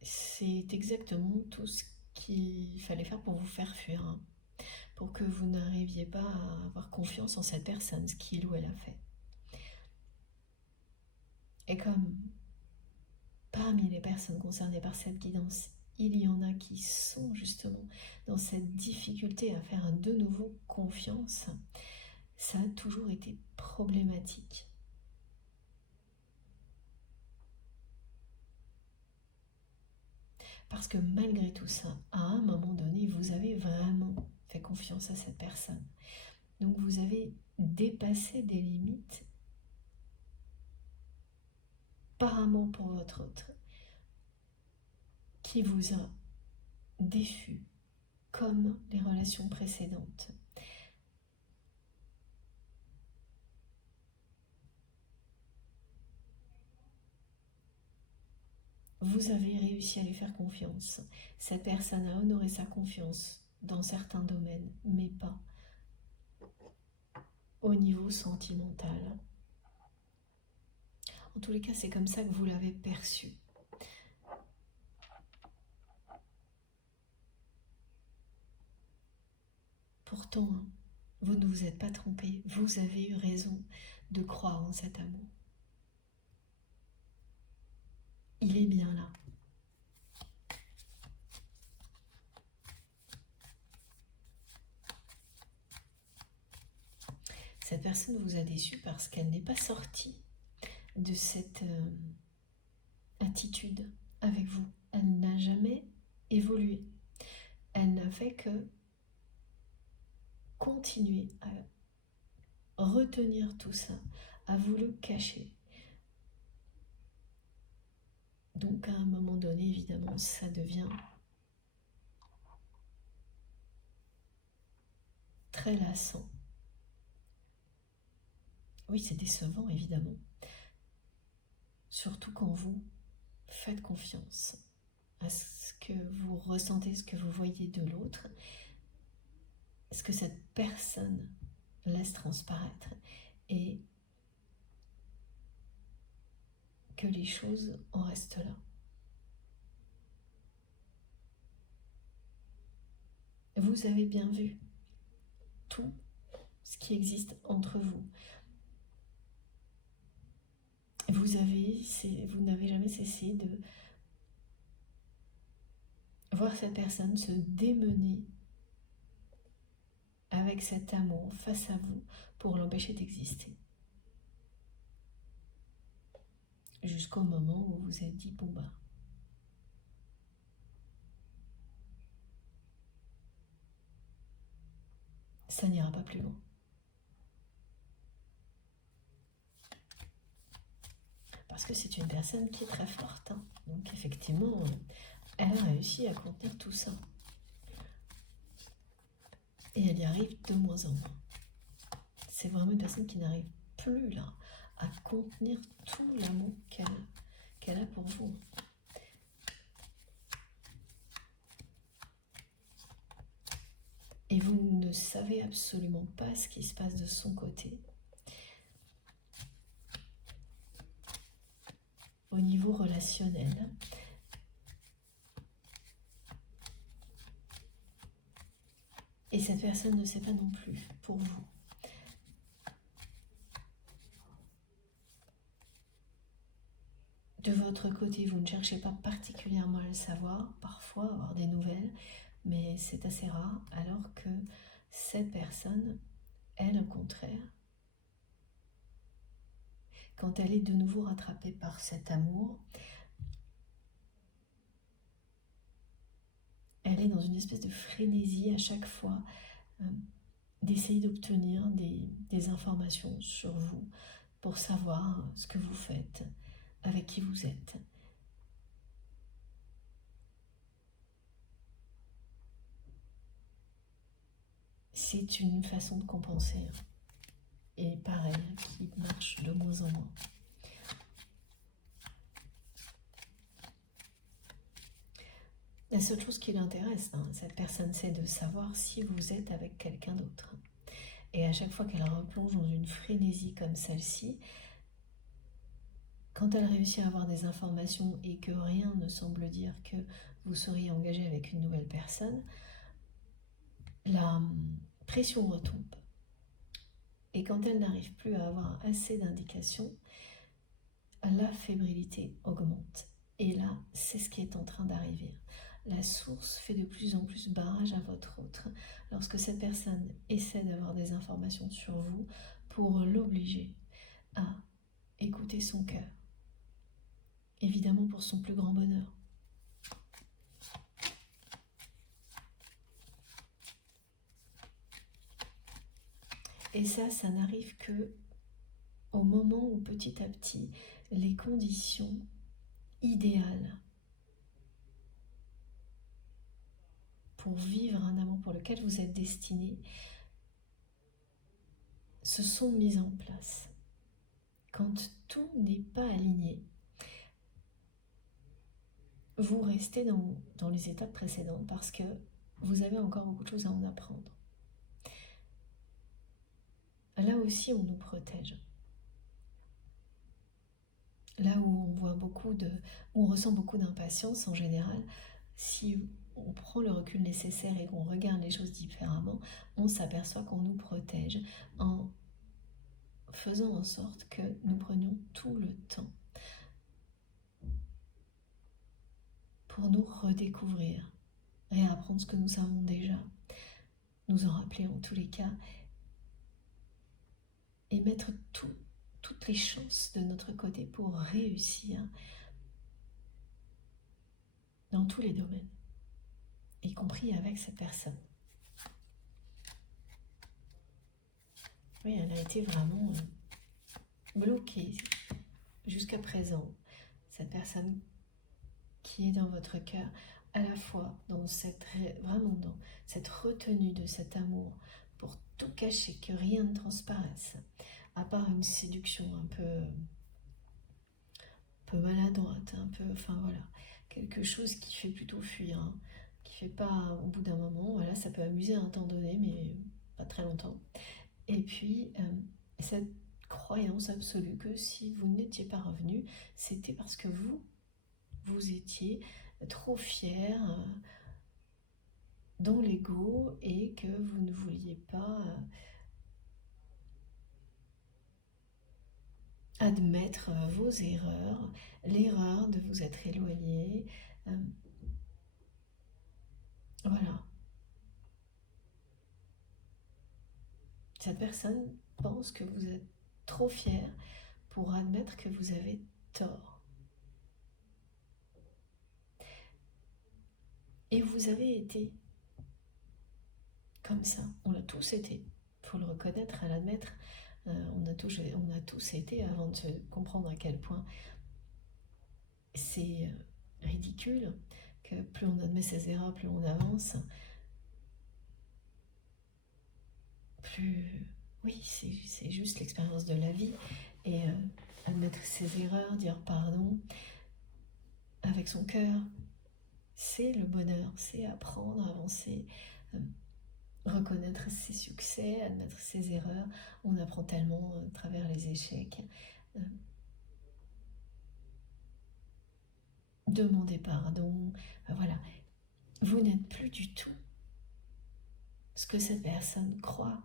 c'est exactement tout ce qu'il fallait faire pour vous faire fuir, hein, pour que vous n'arriviez pas à avoir confiance en cette personne, ce qu'il ou elle a fait. Et comme parmi les personnes concernées par cette guidance, il y en a qui sont justement dans cette difficulté à faire de nouveau confiance, ça a toujours été problématique. Parce que malgré tout ça, à un moment donné, vous avez vraiment fait confiance à cette personne. Donc vous avez dépassé des limites par amour pour votre autre, qui vous a déçu comme les relations précédentes. Vous avez réussi à lui faire confiance. Cette personne a honoré sa confiance dans certains domaines, mais pas au niveau sentimental. En tous les cas, c'est comme ça que vous l'avez perçu. Pourtant, vous ne vous êtes pas trompé. Vous avez eu raison de croire en cet amour. Il est bien là. Cette personne vous a déçu parce qu'elle n'est pas sortie de cette attitude avec vous. Elle n'a jamais évolué. Elle n'a fait que continuer à retenir tout ça, à vous le cacher. Donc à un moment donné, évidemment, ça devient très lassant. Oui, c'est décevant, évidemment. Surtout quand vous faites confiance à ce que vous ressentez, ce que vous voyez de l'autre, ce que cette personne laisse transparaître et que les choses en restent là. Vous avez bien vu tout ce qui existe entre vous. Vous n'avez jamais cessé de voir cette personne se démener avec cet amour face à vous pour l'empêcher d'exister. Jusqu'au moment où vous vous êtes dit, bon bah, ça n'ira pas plus loin. Parce que c'est une personne qui est très forte, hein. Donc effectivement, elle a réussi à contenir tout ça. Et elle y arrive de moins en moins. C'est vraiment une personne qui n'arrive plus là à contenir tout l'amour qu'elle a pour vous. et vous ne savez absolument pas ce qui se passe de son côté. Au niveau relationnel, et cette personne ne sait pas non plus pour vous. De votre côté, vous ne cherchez pas particulièrement à le savoir, parfois avoir des nouvelles, mais c'est assez rare, alors que cette personne, elle, au contraire, quand elle est de nouveau rattrapée par cet amour, elle est dans une espèce de frénésie à chaque fois d'essayer d'obtenir des informations sur vous pour savoir ce que vous faites, avec qui vous êtes. C'est une façon de compenser, et pareil, qui marche de moins en moins. La seule chose qui l'intéresse, cette personne, c'est de savoir si vous êtes avec quelqu'un d'autre. Et à chaque fois qu'elle replonge dans une frénésie comme celle-ci, quand elle réussit à avoir des informations et que rien ne semble dire que vous seriez engagé avec une nouvelle personne, la pression retombe. Et quand elle n'arrive plus à avoir assez d'indications, la fébrilité augmente. Et là, c'est ce qui est en train d'arriver. La source fait de plus en plus barrage à votre autre lorsque cette personne essaie d'avoir des informations sur vous pour l'obliger à écouter son cœur. Évidemment pour son plus grand bonheur. Et ça n'arrive que au moment où petit à petit, les conditions idéales pour vivre un amour pour lequel vous êtes destiné se sont mises en place. Quand tout n'est pas aligné, vous restez dans les étapes précédentes parce que vous avez encore beaucoup de choses à en apprendre. Là aussi, on nous protège. Là où on voit où on ressent beaucoup d'impatience en général, si on prend le recul nécessaire et qu'on regarde les choses différemment, on s'aperçoit qu'on nous protège en faisant en sorte que nous prenions tout le temps pour nous redécouvrir, réapprendre ce que nous savons déjà, nous en rappeler en tous les cas, et mettre toutes les chances de notre côté pour réussir dans tous les domaines, y compris avec cette personne. Oui, elle a été vraiment bloquée jusqu'à présent, cette personne qui est dans votre cœur, à la fois vraiment dans cette retenue de cet amour pour tout cacher, que rien ne transparaisse, à part une séduction un peu maladroite, enfin voilà, quelque chose qui fait plutôt fuir, qui fait pas au bout d'un moment, voilà, ça peut amuser à un temps donné, mais pas très longtemps. Et puis, cette croyance absolue que si vous n'étiez pas revenu, c'était parce que vous étiez trop fier dans l'ego et que vous ne vouliez pas admettre vos erreurs, l'erreur de vous être éloigné. Voilà. Cette personne pense que vous êtes trop fier pour admettre que vous avez tort. Et vous avez été comme ça. On l'a tous été. Il faut le reconnaître, à l'admettre. On a tous été avant de comprendre à quel point c'est ridicule, que plus on admet ses erreurs, plus on avance. Plus... Oui, c'est juste l'expérience de la vie. Et admettre ses erreurs, dire pardon avec son cœur, c'est le bonheur, c'est apprendre, avancer. reconnaître ses succès, admettre ses erreurs. On apprend tellement à travers les échecs. Demander pardon, voilà. Vous n'êtes plus du tout ce que cette personne croit.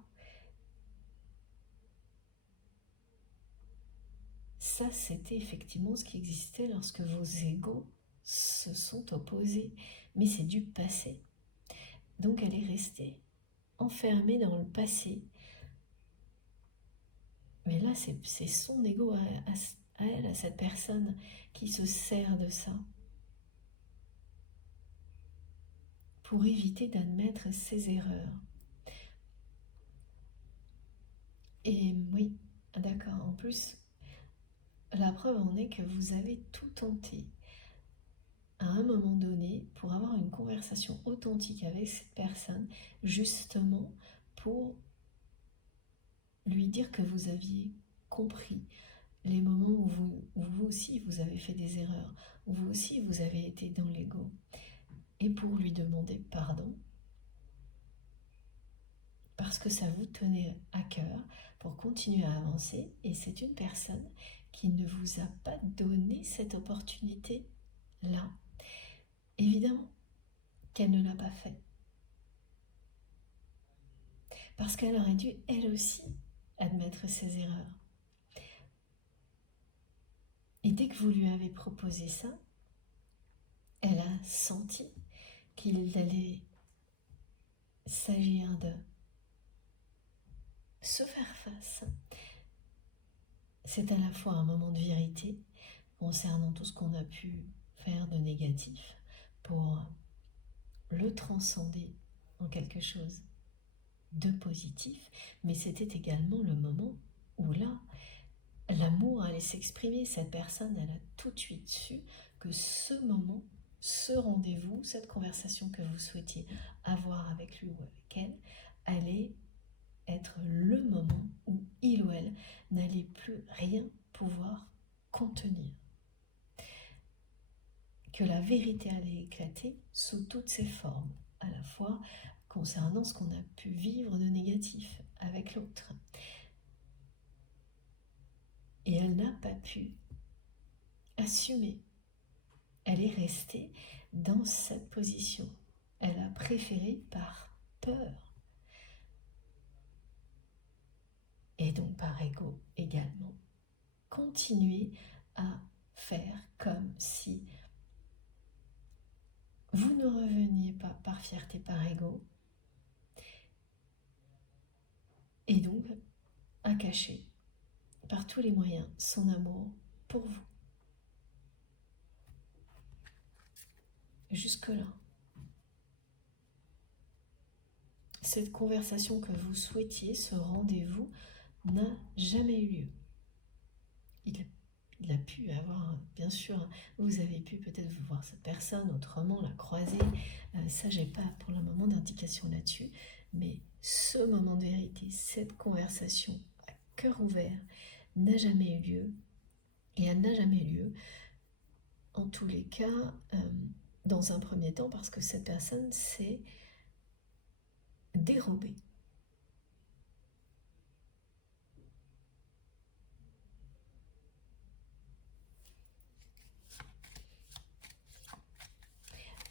Ça, c'était effectivement ce qui existait lorsque vos égos se sont opposés. Mais c'est du passé. Donc elle est restée enfermée dans le passé. Mais là, c'est son ego à elle, à cette personne, qui se sert de ça pour éviter d'admettre ses erreurs. Et oui, d'accord, en plus, la preuve en est que vous avez tout tenté à un moment donné pour avoir une conversation authentique avec cette personne, justement pour lui dire que vous aviez compris les moments où vous aussi vous avez fait des erreurs, où vous aussi vous avez été dans l'ego, et pour lui demander pardon, parce que ça vous tenait à cœur pour continuer à avancer, et c'est une personne qui ne vous a pas donné cette opportunité-là. Évidemment qu'elle ne l'a pas fait, parce qu'elle aurait dû, elle aussi, admettre ses erreurs. Et dès que vous lui avez proposé ça, elle a senti qu'il allait s'agir de se faire face. C'est à la fois un moment de vérité concernant tout ce qu'on a pu faire de négatif pour le transcender en quelque chose de positif, mais c'était également le moment où là, l'amour allait s'exprimer. Cette personne, elle a tout de suite su que ce moment, ce rendez-vous, cette conversation que vous souhaitiez avoir avec lui ou avec elle, allait être le moment où il ou elle n'allait plus rien pouvoir contenir. Que la vérité allait éclater sous toutes ses formes, à la fois concernant ce qu'on a pu vivre de négatif avec l'autre. Et elle n'a pas pu assumer. Elle est restée dans cette position. Elle a préféré par peur. Et donc par ego également. Continuer à faire comme si vous ne reveniez pas par fierté, par ego. Et donc à cacher par tous les moyens son amour pour vous. Jusque-là. Cette conversation que vous souhaitiez, ce rendez-vous, n'a jamais eu lieu. Il a pu avoir, bien sûr, vous avez pu peut-être voir cette personne autrement, la croiser. Ça, j'ai pas pour le moment d'indication là-dessus. Mais ce moment de vérité, cette conversation à cœur ouvert, n'a jamais eu lieu. Et elle n'a jamais eu lieu, en tous les cas, dans un premier temps, parce que cette personne s'est dérobée.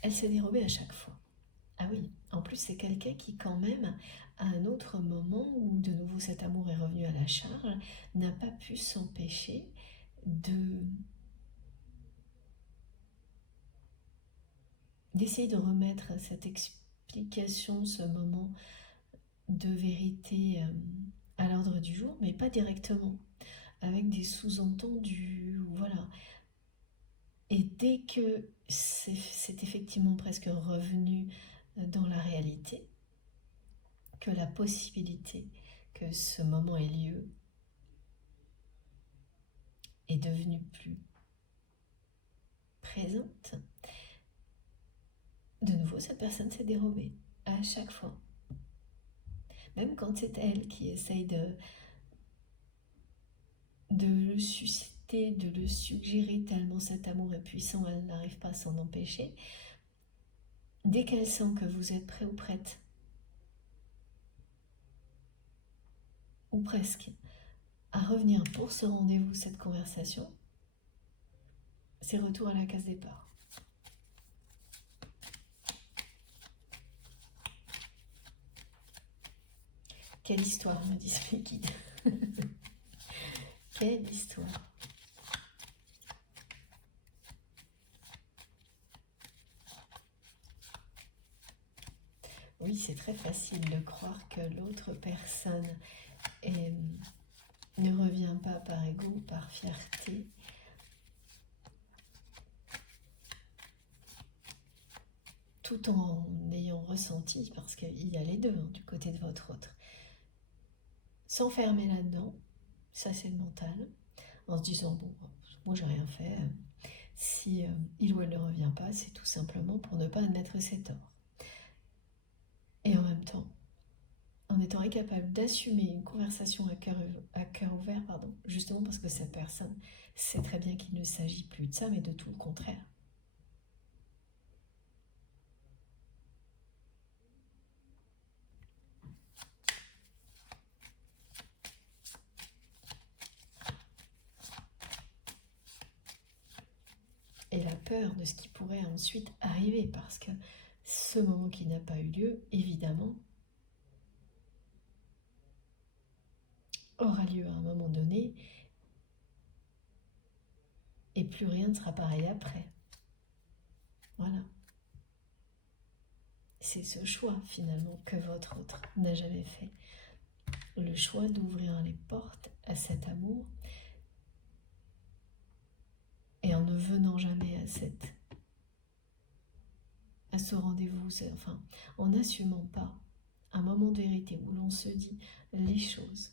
Elle s'est dérobée à chaque fois. Ah oui, en plus c'est quelqu'un qui quand même, à un autre moment où de nouveau cet amour est revenu à la charge, n'a pas pu s'empêcher d'essayer de remettre cette explication, ce moment de vérité à l'ordre du jour, mais pas directement, avec des sous-entendus, voilà. Et dès que c'est effectivement presque revenu dans la réalité, que la possibilité que ce moment ait lieu est devenue plus présente, de nouveau cette personne s'est dérobée à chaque fois. Même quand c'est elle qui essaye de le susciter, de le suggérer tellement cet amour est puissant, elle n'arrive pas à s'en empêcher. Dès qu'elle sent que vous êtes prêt ou prête ou presque, à revenir pour ce rendez-vous, cette conversation, c'est retour à la case départ. Quelle histoire, me disent mes guides. Quelle histoire. Oui, c'est très facile de croire que l'autre personne ne revient pas par ego ou par fierté. Tout en ayant ressenti, parce qu'il y a les deux du côté de votre autre. S'enfermer là-dedans, ça c'est le mental, en se disant, bon, moi j'ai rien fait, si il ou elle ne revient pas, c'est tout simplement pour ne pas admettre ses torts. Et en même temps, en étant incapable d'assumer une conversation à cœur ouvert, justement parce que cette personne sait très bien qu'il ne s'agit plus de ça, mais de tout le contraire. Et la peur de ce qui pourrait ensuite arriver, parce que ce moment qui n'a pas eu lieu, évidemment, aura lieu à un moment donné, et plus rien ne sera pareil après. Voilà. C'est ce choix, finalement, que votre autre n'a jamais fait. Le choix d'ouvrir les portes à cet amour, et en ne venant jamais à ce rendez-vous, enfin, en n'assumant pas un moment de vérité où l'on se dit les choses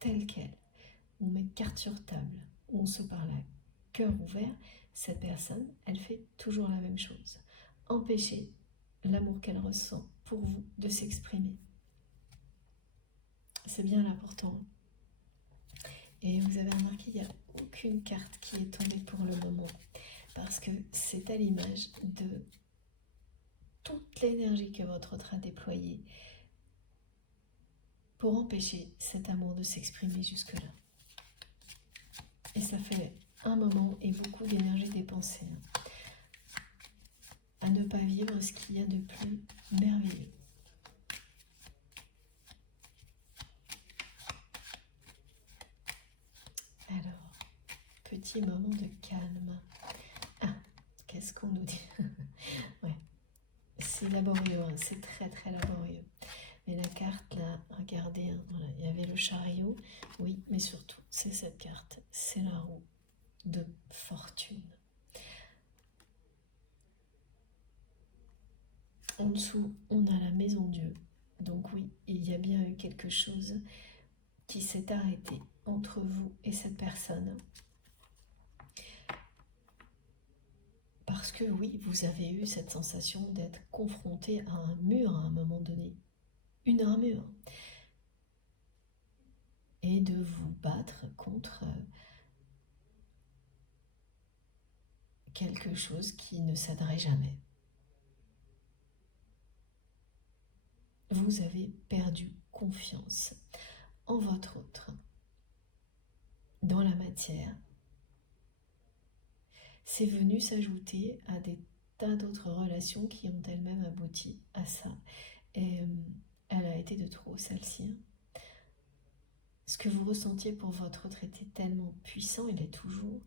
telles quelles, où on met carte sur table, où on se parle à cœur ouvert, cette personne, elle fait toujours la même chose. Empêcher l'amour qu'elle ressent pour vous de s'exprimer. C'est bien l'important. Et vous avez remarqué, il n'y a aucune carte qui est tombée pour le moment. Parce que c'est à l'image de toute l'énergie que votre autre a déployée pour empêcher cet amour de s'exprimer jusque-là. Et ça fait un moment et beaucoup d'énergie dépensée à ne pas vivre ce qu'il y a de plus merveilleux. Alors, petit moment de calme. Ah, qu'est-ce qu'on nous dit? Ouais, c'est laborieux, hein, c'est très très laborieux. Mais la carte là, regardez, hein, voilà, il y avait le chariot, oui, mais surtout, c'est cette carte, c'est la roue de fortune. En dessous, on a la maison Dieu. Donc oui, il y a bien eu quelque chose qui s'est arrêté entre vous et cette personne. Parce que oui, vous avez eu cette sensation d'être confronté à un mur à un moment donné. Une armure. Et de vous battre contre quelque chose qui ne céderait jamais. Vous avez perdu confiance en votre autre, dans la matière. C'est venu s'ajouter à des tas d'autres relations qui ont elles-mêmes abouti à ça. Et elle a été de trop, celle-ci. Ce que vous ressentiez pour votre autre était tellement puissant, il est toujours,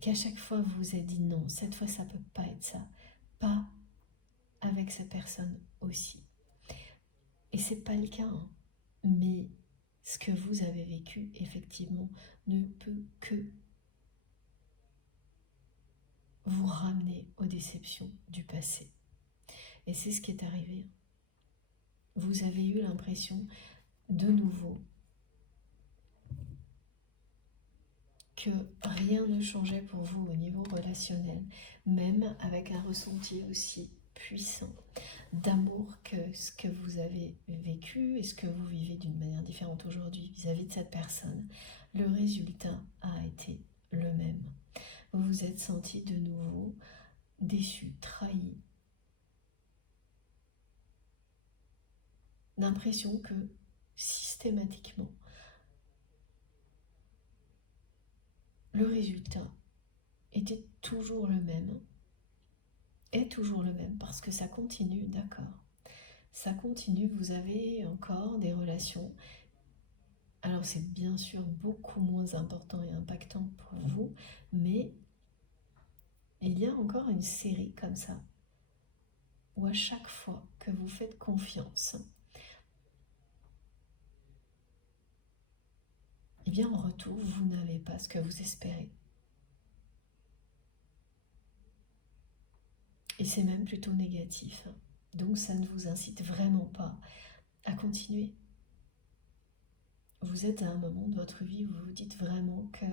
qu'à chaque fois vous vous êtes dit non, cette fois ça peut pas être ça, pas avec cette personne aussi. Et c'est pas le cas, hein. Mais ce que vous avez vécu effectivement ne peut que vous ramener aux déceptions du passé. Et c'est ce qui est arrivé. Vous avez eu l'impression de nouveau que rien ne changeait pour vous au niveau relationnel, même avec un ressenti aussi puissant d'amour que ce que vous avez vécu et ce que vous vivez d'une manière différente aujourd'hui vis-à-vis de cette personne. Le résultat a été le même. Vous vous êtes senti de nouveau déçu, trahi. l'impression que systématiquement, le résultat était toujours le même, est toujours le même, parce que ça continue, d'accord. Ça continue, vous avez encore des relations. Alors c'est bien sûr beaucoup moins important et impactant pour vous, mais il y a encore une série comme ça, où à chaque fois que vous faites confiance, eh bien en retour, vous n'avez pas ce que vous espérez. Et c'est même plutôt négatif. Donc ça ne vous incite vraiment pas à continuer. Vous êtes à un moment de votre vie où vous vous dites vraiment que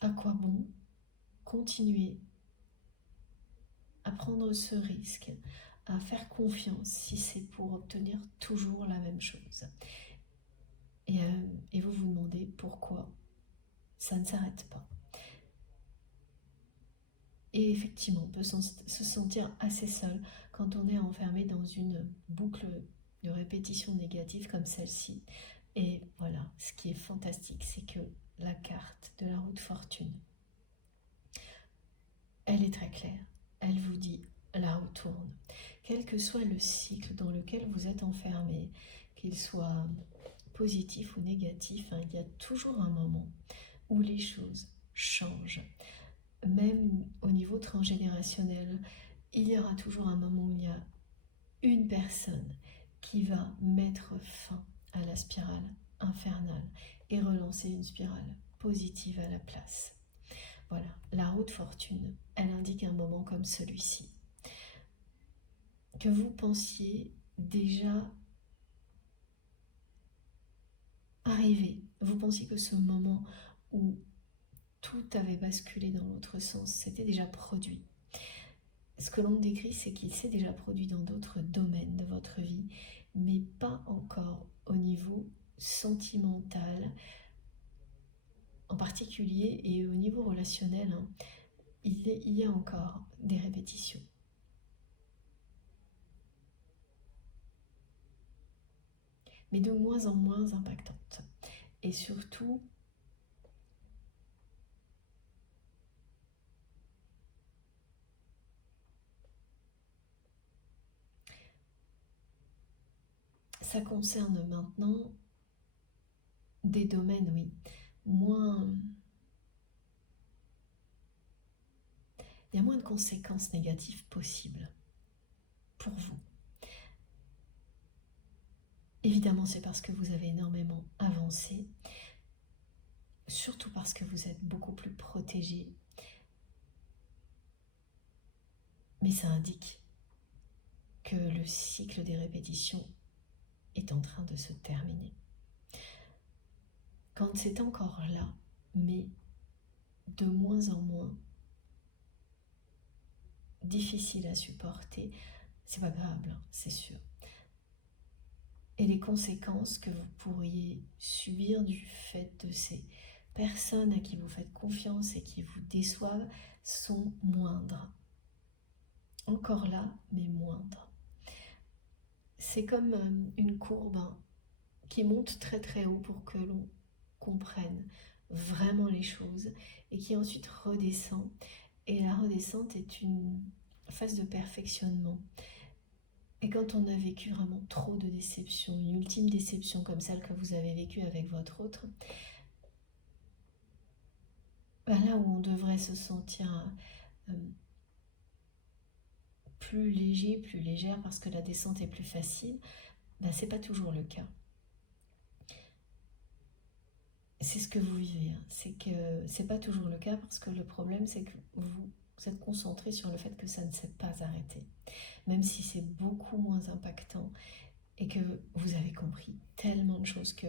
à quoi bon continuer à prendre ce risque, à faire confiance si c'est pour obtenir toujours la même chose. Et vous vous demandez pourquoi ça ne s'arrête pas. Et effectivement, on peut se sentir assez seul quand on est enfermé dans une boucle de répétition négative comme celle-ci. Et voilà, ce qui est fantastique, c'est que la carte de la roue de fortune, elle est très claire. Elle vous dit, la roue tourne. Quel que soit le cycle dans lequel vous êtes enfermé, qu'il soit positif ou négatif, il y a toujours un moment où les choses changent. Même au niveau transgénérationnel, il y aura toujours un moment où il y a une personne qui va mettre fin à la spirale infernale et relancer une spirale positive à la place. Voilà, la roue de fortune, elle indique un moment comme celui-ci. Que vous pensiez déjà arriver, vous pensiez que ce moment où tout avait basculé dans l'autre sens, c'était déjà produit. Ce que l'on décrit, c'est qu'il s'est déjà produit dans d'autres domaines de votre vie, mais pas encore au niveau sentimental en particulier et au niveau relationnel. Il y a encore des répétitions. Mais de moins en moins impactantes. Et surtout, ça concerne maintenant des domaines, oui, moins... Il y a moins de conséquences négatives possibles pour vous. Évidemment, c'est parce que vous avez énormément avancé, surtout parce que vous êtes beaucoup plus protégé. Mais ça indique que le cycle des répétitions est en train de se terminer. Quand c'est encore là, mais de moins en moins difficile à supporter, c'est pas grave, c'est sûr. Et les conséquences que vous pourriez subir du fait de ces personnes à qui vous faites confiance et qui vous déçoivent sont moindres. Encore là, mais moindres. C'est comme une courbe qui monte très très haut pour que l'on comprenne vraiment les choses et qui ensuite redescend. Et la redescente est une phase de perfectionnement. Et quand on a vécu vraiment trop de déceptions, une ultime déception comme celle que vous avez vécue avec votre autre, là où on devrait se sentir plus léger, plus légère parce que la descente est plus facile, c'est pas toujours le cas. C'est ce que vous vivez, c'est que c'est pas toujours le cas parce que le problème c'est que vous êtes concentré sur le fait que ça ne s'est pas arrêté, même si c'est beaucoup moins impactant et que vous avez compris tellement de choses que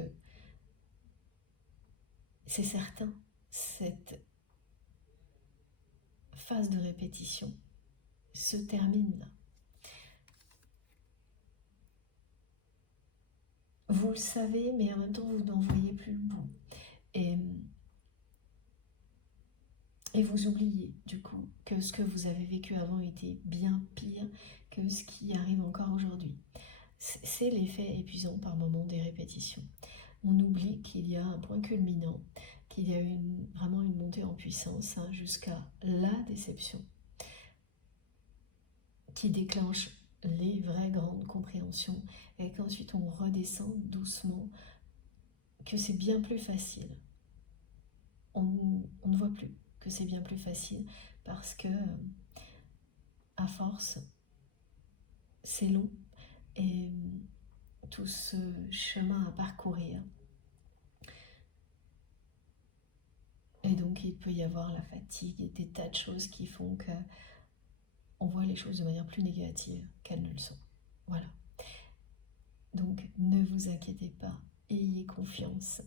c'est certain, cette phase de répétition se termine là. Vous le savez, mais en même temps vous n'en voyez plus le bout. Et vous oubliez du coup que ce que vous avez vécu avant était bien pire que ce qui arrive encore aujourd'hui. C'est l'effet épuisant par moment des répétitions. On oublie qu'il y a un point culminant, qu'il y a vraiment une montée en puissance jusqu'à la déception qui déclenche les vraies grandes compréhensions et qu'ensuite on redescend doucement, que c'est bien plus facile. On ne voit plus que c'est bien plus facile parce que à force c'est long et tout ce chemin à parcourir. Et donc il peut y avoir la fatigue et des tas de choses qui font que on voit les choses de manière plus négative qu'elles ne le sont. Voilà. Donc ne vous inquiétez pas, ayez confiance.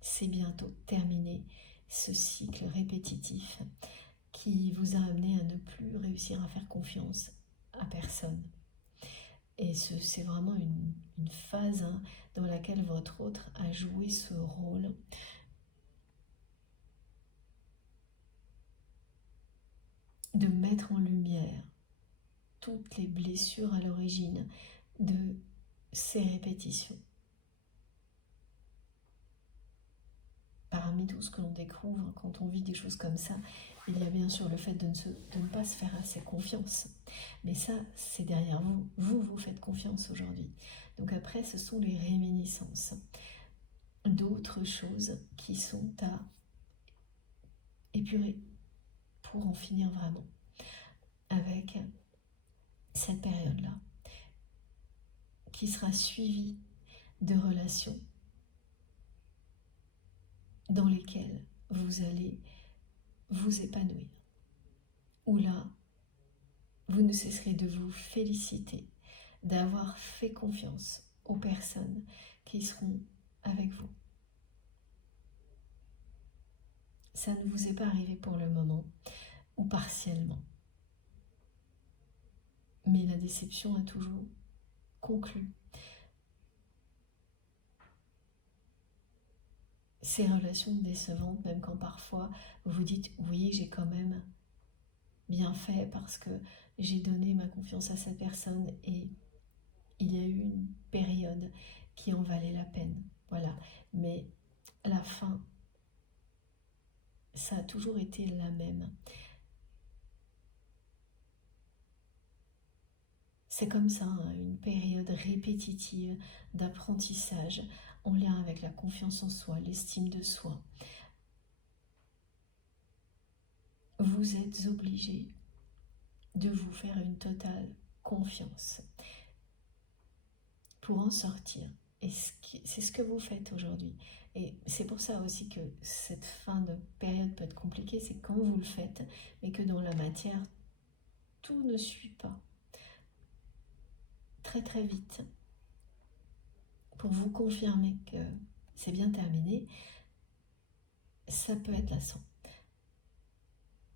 C'est bientôt terminé ce cycle répétitif qui vous a amené à ne plus réussir à faire confiance à personne. Et c'est vraiment une phase dans laquelle votre autre a joué ce rôle de mettre en lumière toutes les blessures à l'origine de ces répétitions. Parmi tout ce que l'on découvre quand on vit des choses comme ça, il y a bien sûr le fait de ne pas se faire assez confiance. Mais ça, c'est derrière vous. Vous faites confiance aujourd'hui. Donc après, ce sont les réminiscences d'autres choses qui sont à épurer pour en finir vraiment avec cette période-là, qui sera suivie de relations dans lesquelles vous allez vous épanouir. Où là, vous ne cesserez de vous féliciter d'avoir fait confiance aux personnes qui seront avec vous. Ça ne vous est pas arrivé pour le moment, ou partiellement. Mais la déception a toujours conclu. Ces relations décevantes, même quand parfois vous vous dites oui, j'ai quand même bien fait parce que j'ai donné ma confiance à cette personne et il y a eu une période qui en valait la peine. Voilà. Mais la fin, ça a toujours été la même. C'est comme ça, une période répétitive d'apprentissage en lien avec la confiance en soi, l'estime de soi. Vous êtes obligé de vous faire une totale confiance pour en sortir. Et c'est ce que vous faites aujourd'hui. Et c'est pour ça aussi que cette fin de période peut être compliquée, c'est quand vous le faites, mais que dans la matière, tout ne suit pas. Très très vite, pour vous confirmer que c'est bien terminé, ça peut être lassant.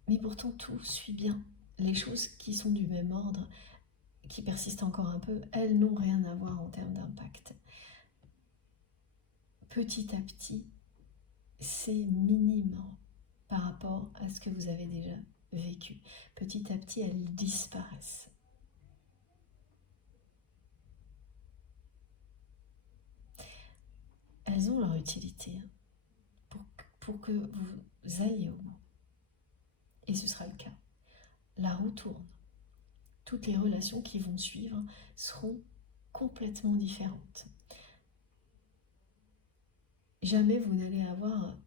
Mais pourtant, tout suit bien. Les choses qui sont du même ordre, qui persistent encore un peu, elles n'ont rien à voir en termes d'impact. Petit à petit, c'est minime par rapport à ce que vous avez déjà vécu. Petit à petit, elles disparaissent. Elles ont leur utilité pour que vous alliez au bout. Et ce sera le cas. La roue tourne. Toutes les relations qui vont suivre seront complètement différentes. Jamais vous n'allez avoir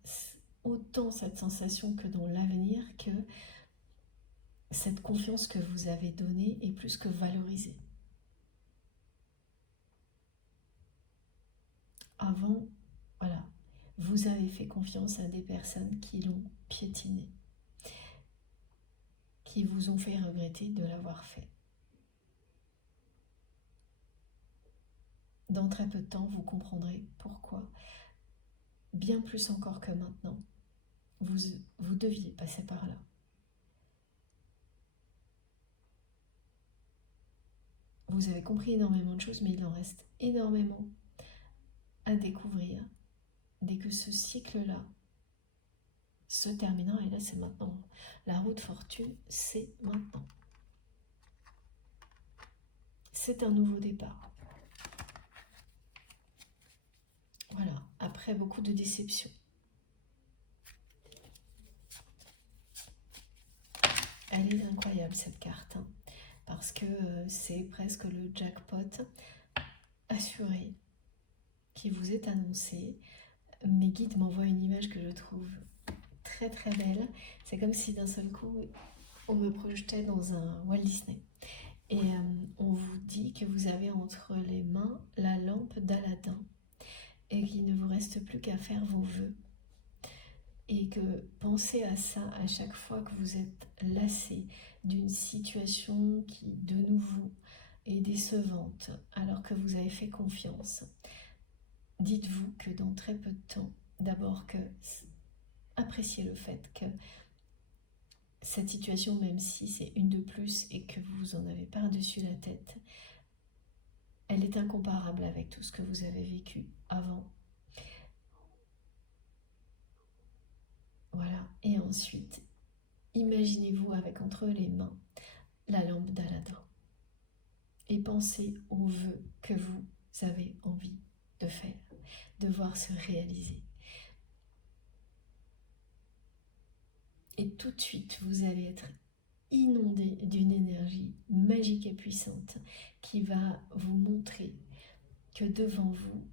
autant cette sensation que dans l'avenir que cette confiance que vous avez donnée est plus que valorisée. Avant, voilà, vous avez fait confiance à des personnes qui l'ont piétiné, qui vous ont fait regretter de l'avoir fait. Dans très peu de temps, vous comprendrez pourquoi, bien plus encore que maintenant, vous deviez passer par là. Vous avez compris énormément de choses, mais il en reste énormément à découvrir dès que ce cycle-là se terminera. Et là, c'est maintenant. La roue de fortune, c'est maintenant. c'est un nouveau départ. Voilà, après beaucoup de déceptions. Elle est incroyable cette carte, hein, parce que c'est presque le jackpot assuré qui vous est annoncé. Mes guides m'envoient une image que je trouve très très belle. C'est comme si d'un seul coup on me projetait dans un Walt Disney. Et on vous dit que vous avez entre les mains la lampe d'Aladin et qu'il ne vous reste plus qu'à faire vos vœux. Et que pensez à ça à chaque fois que vous êtes lassé d'une situation qui de nouveau est décevante alors que vous avez fait confiance. Dites-vous que dans très peu de temps, d'abord que appréciez le fait que cette situation, même si c'est une de plus et que vous en avez par-dessus la tête, elle est incomparable avec tout ce que vous avez vécu avant. Voilà, et ensuite, imaginez-vous avec entre les mains la lampe d'Aladin et pensez aux vœux que vous avez envie de faire, de voir se réaliser. Et tout de suite, vous allez être inondé d'une énergie magique et puissante qui va vous montrer que devant vous,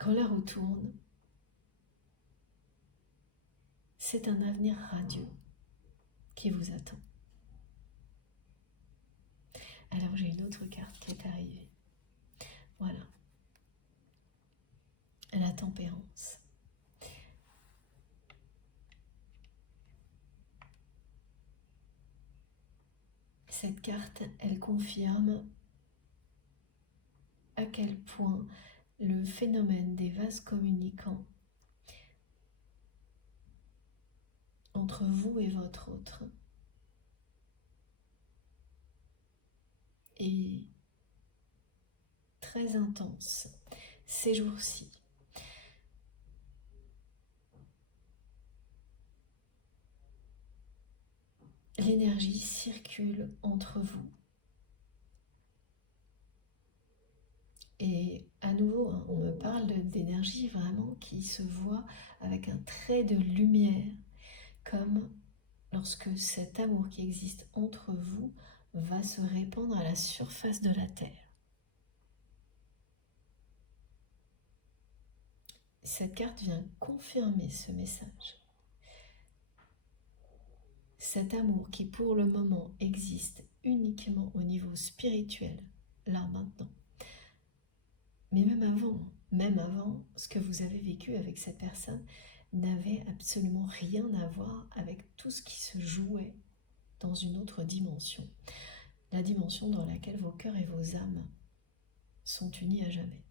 quand la roue tourne, c'est un avenir radieux qui vous attend. Alors j'ai une autre carte qui est arrivée. Voilà. La tempérance. Cette carte, elle confirme à quel point le phénomène des vases communicants entre vous et votre autre est très intense ces jours-ci. L'énergie circule entre vous. Et à nouveau, hein, on me parle d'énergie vraiment qui se voit avec un trait de lumière, comme lorsque cet amour qui existe entre vous va se répandre à la surface de la Terre. Cette carte vient confirmer ce message. Cet amour qui pour le moment existe uniquement au niveau spirituel, là maintenant. Mais même avant, ce que vous avez vécu avec cette personne n'avait absolument rien à voir avec tout ce qui se jouait dans une autre dimension. La dimension dans laquelle vos cœurs et vos âmes sont unis à jamais.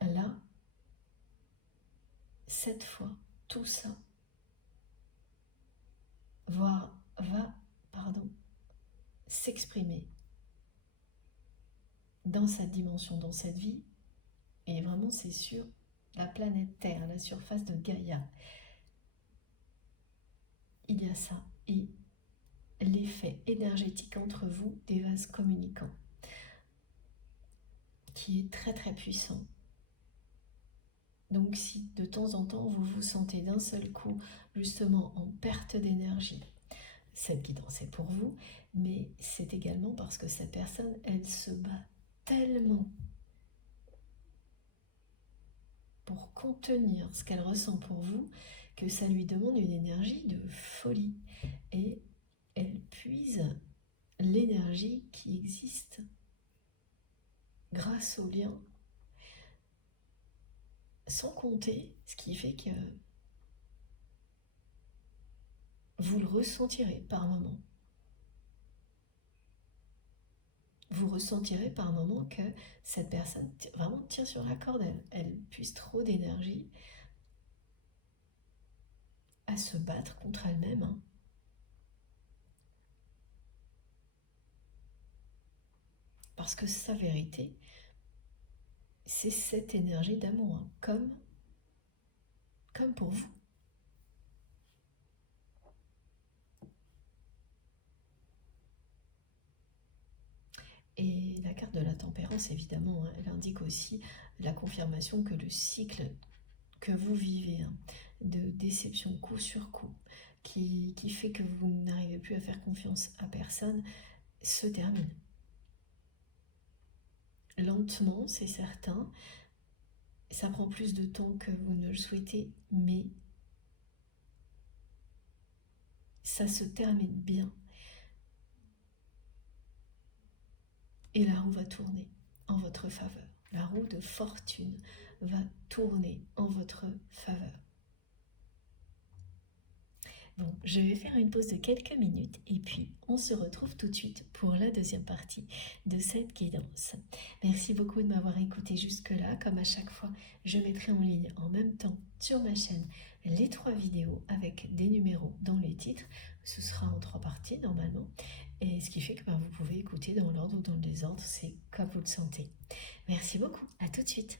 Là, cette fois, tout ça va s'exprimer dans cette dimension, dans cette vie, et vraiment c'est sur la planète Terre, la surface de Gaïa. Il y a ça, et l'effet énergétique entre vous des vases communicants, qui est très très puissant. Donc si de temps en temps vous vous sentez d'un seul coup justement en perte d'énergie, cette guidance est pour vous, mais c'est également parce que cette personne, elle se bat tellement pour contenir ce qu'elle ressent pour vous que ça lui demande une énergie de folie. Et elle puise l'énergie qui existe grâce au lien, sans compter ce qui fait que vous le ressentirez par moment. Vous ressentirez par moment que cette personne vraiment tient sur la corde, elle puise trop d'énergie à se battre contre elle-même. Hein. Parce que sa vérité, c'est cette énergie d'amour, hein, comme pour vous. Et la carte de la tempérance, évidemment, hein, elle indique aussi la confirmation que le cycle que vous vivez, hein, de déception coup sur coup, qui fait que vous n'arrivez plus à faire confiance à personne, se termine. Lentement, c'est certain, ça prend plus de temps que vous ne le souhaitez, mais ça se termine bien. Et la roue va tourner en votre faveur. La roue de fortune va tourner en votre faveur. Bon, je vais faire une pause de quelques minutes et puis on se retrouve tout de suite pour la deuxième partie de cette guidance. Merci beaucoup de m'avoir écouté jusque-là. Comme à chaque fois, je mettrai en ligne en même temps sur ma chaîne les 3 vidéos avec des numéros dans les titres. Ce sera en 3 parties normalement. Et ce qui fait que vous pouvez écouter dans l'ordre ou dans le désordre, c'est comme vous le sentez. Merci beaucoup, à tout de suite.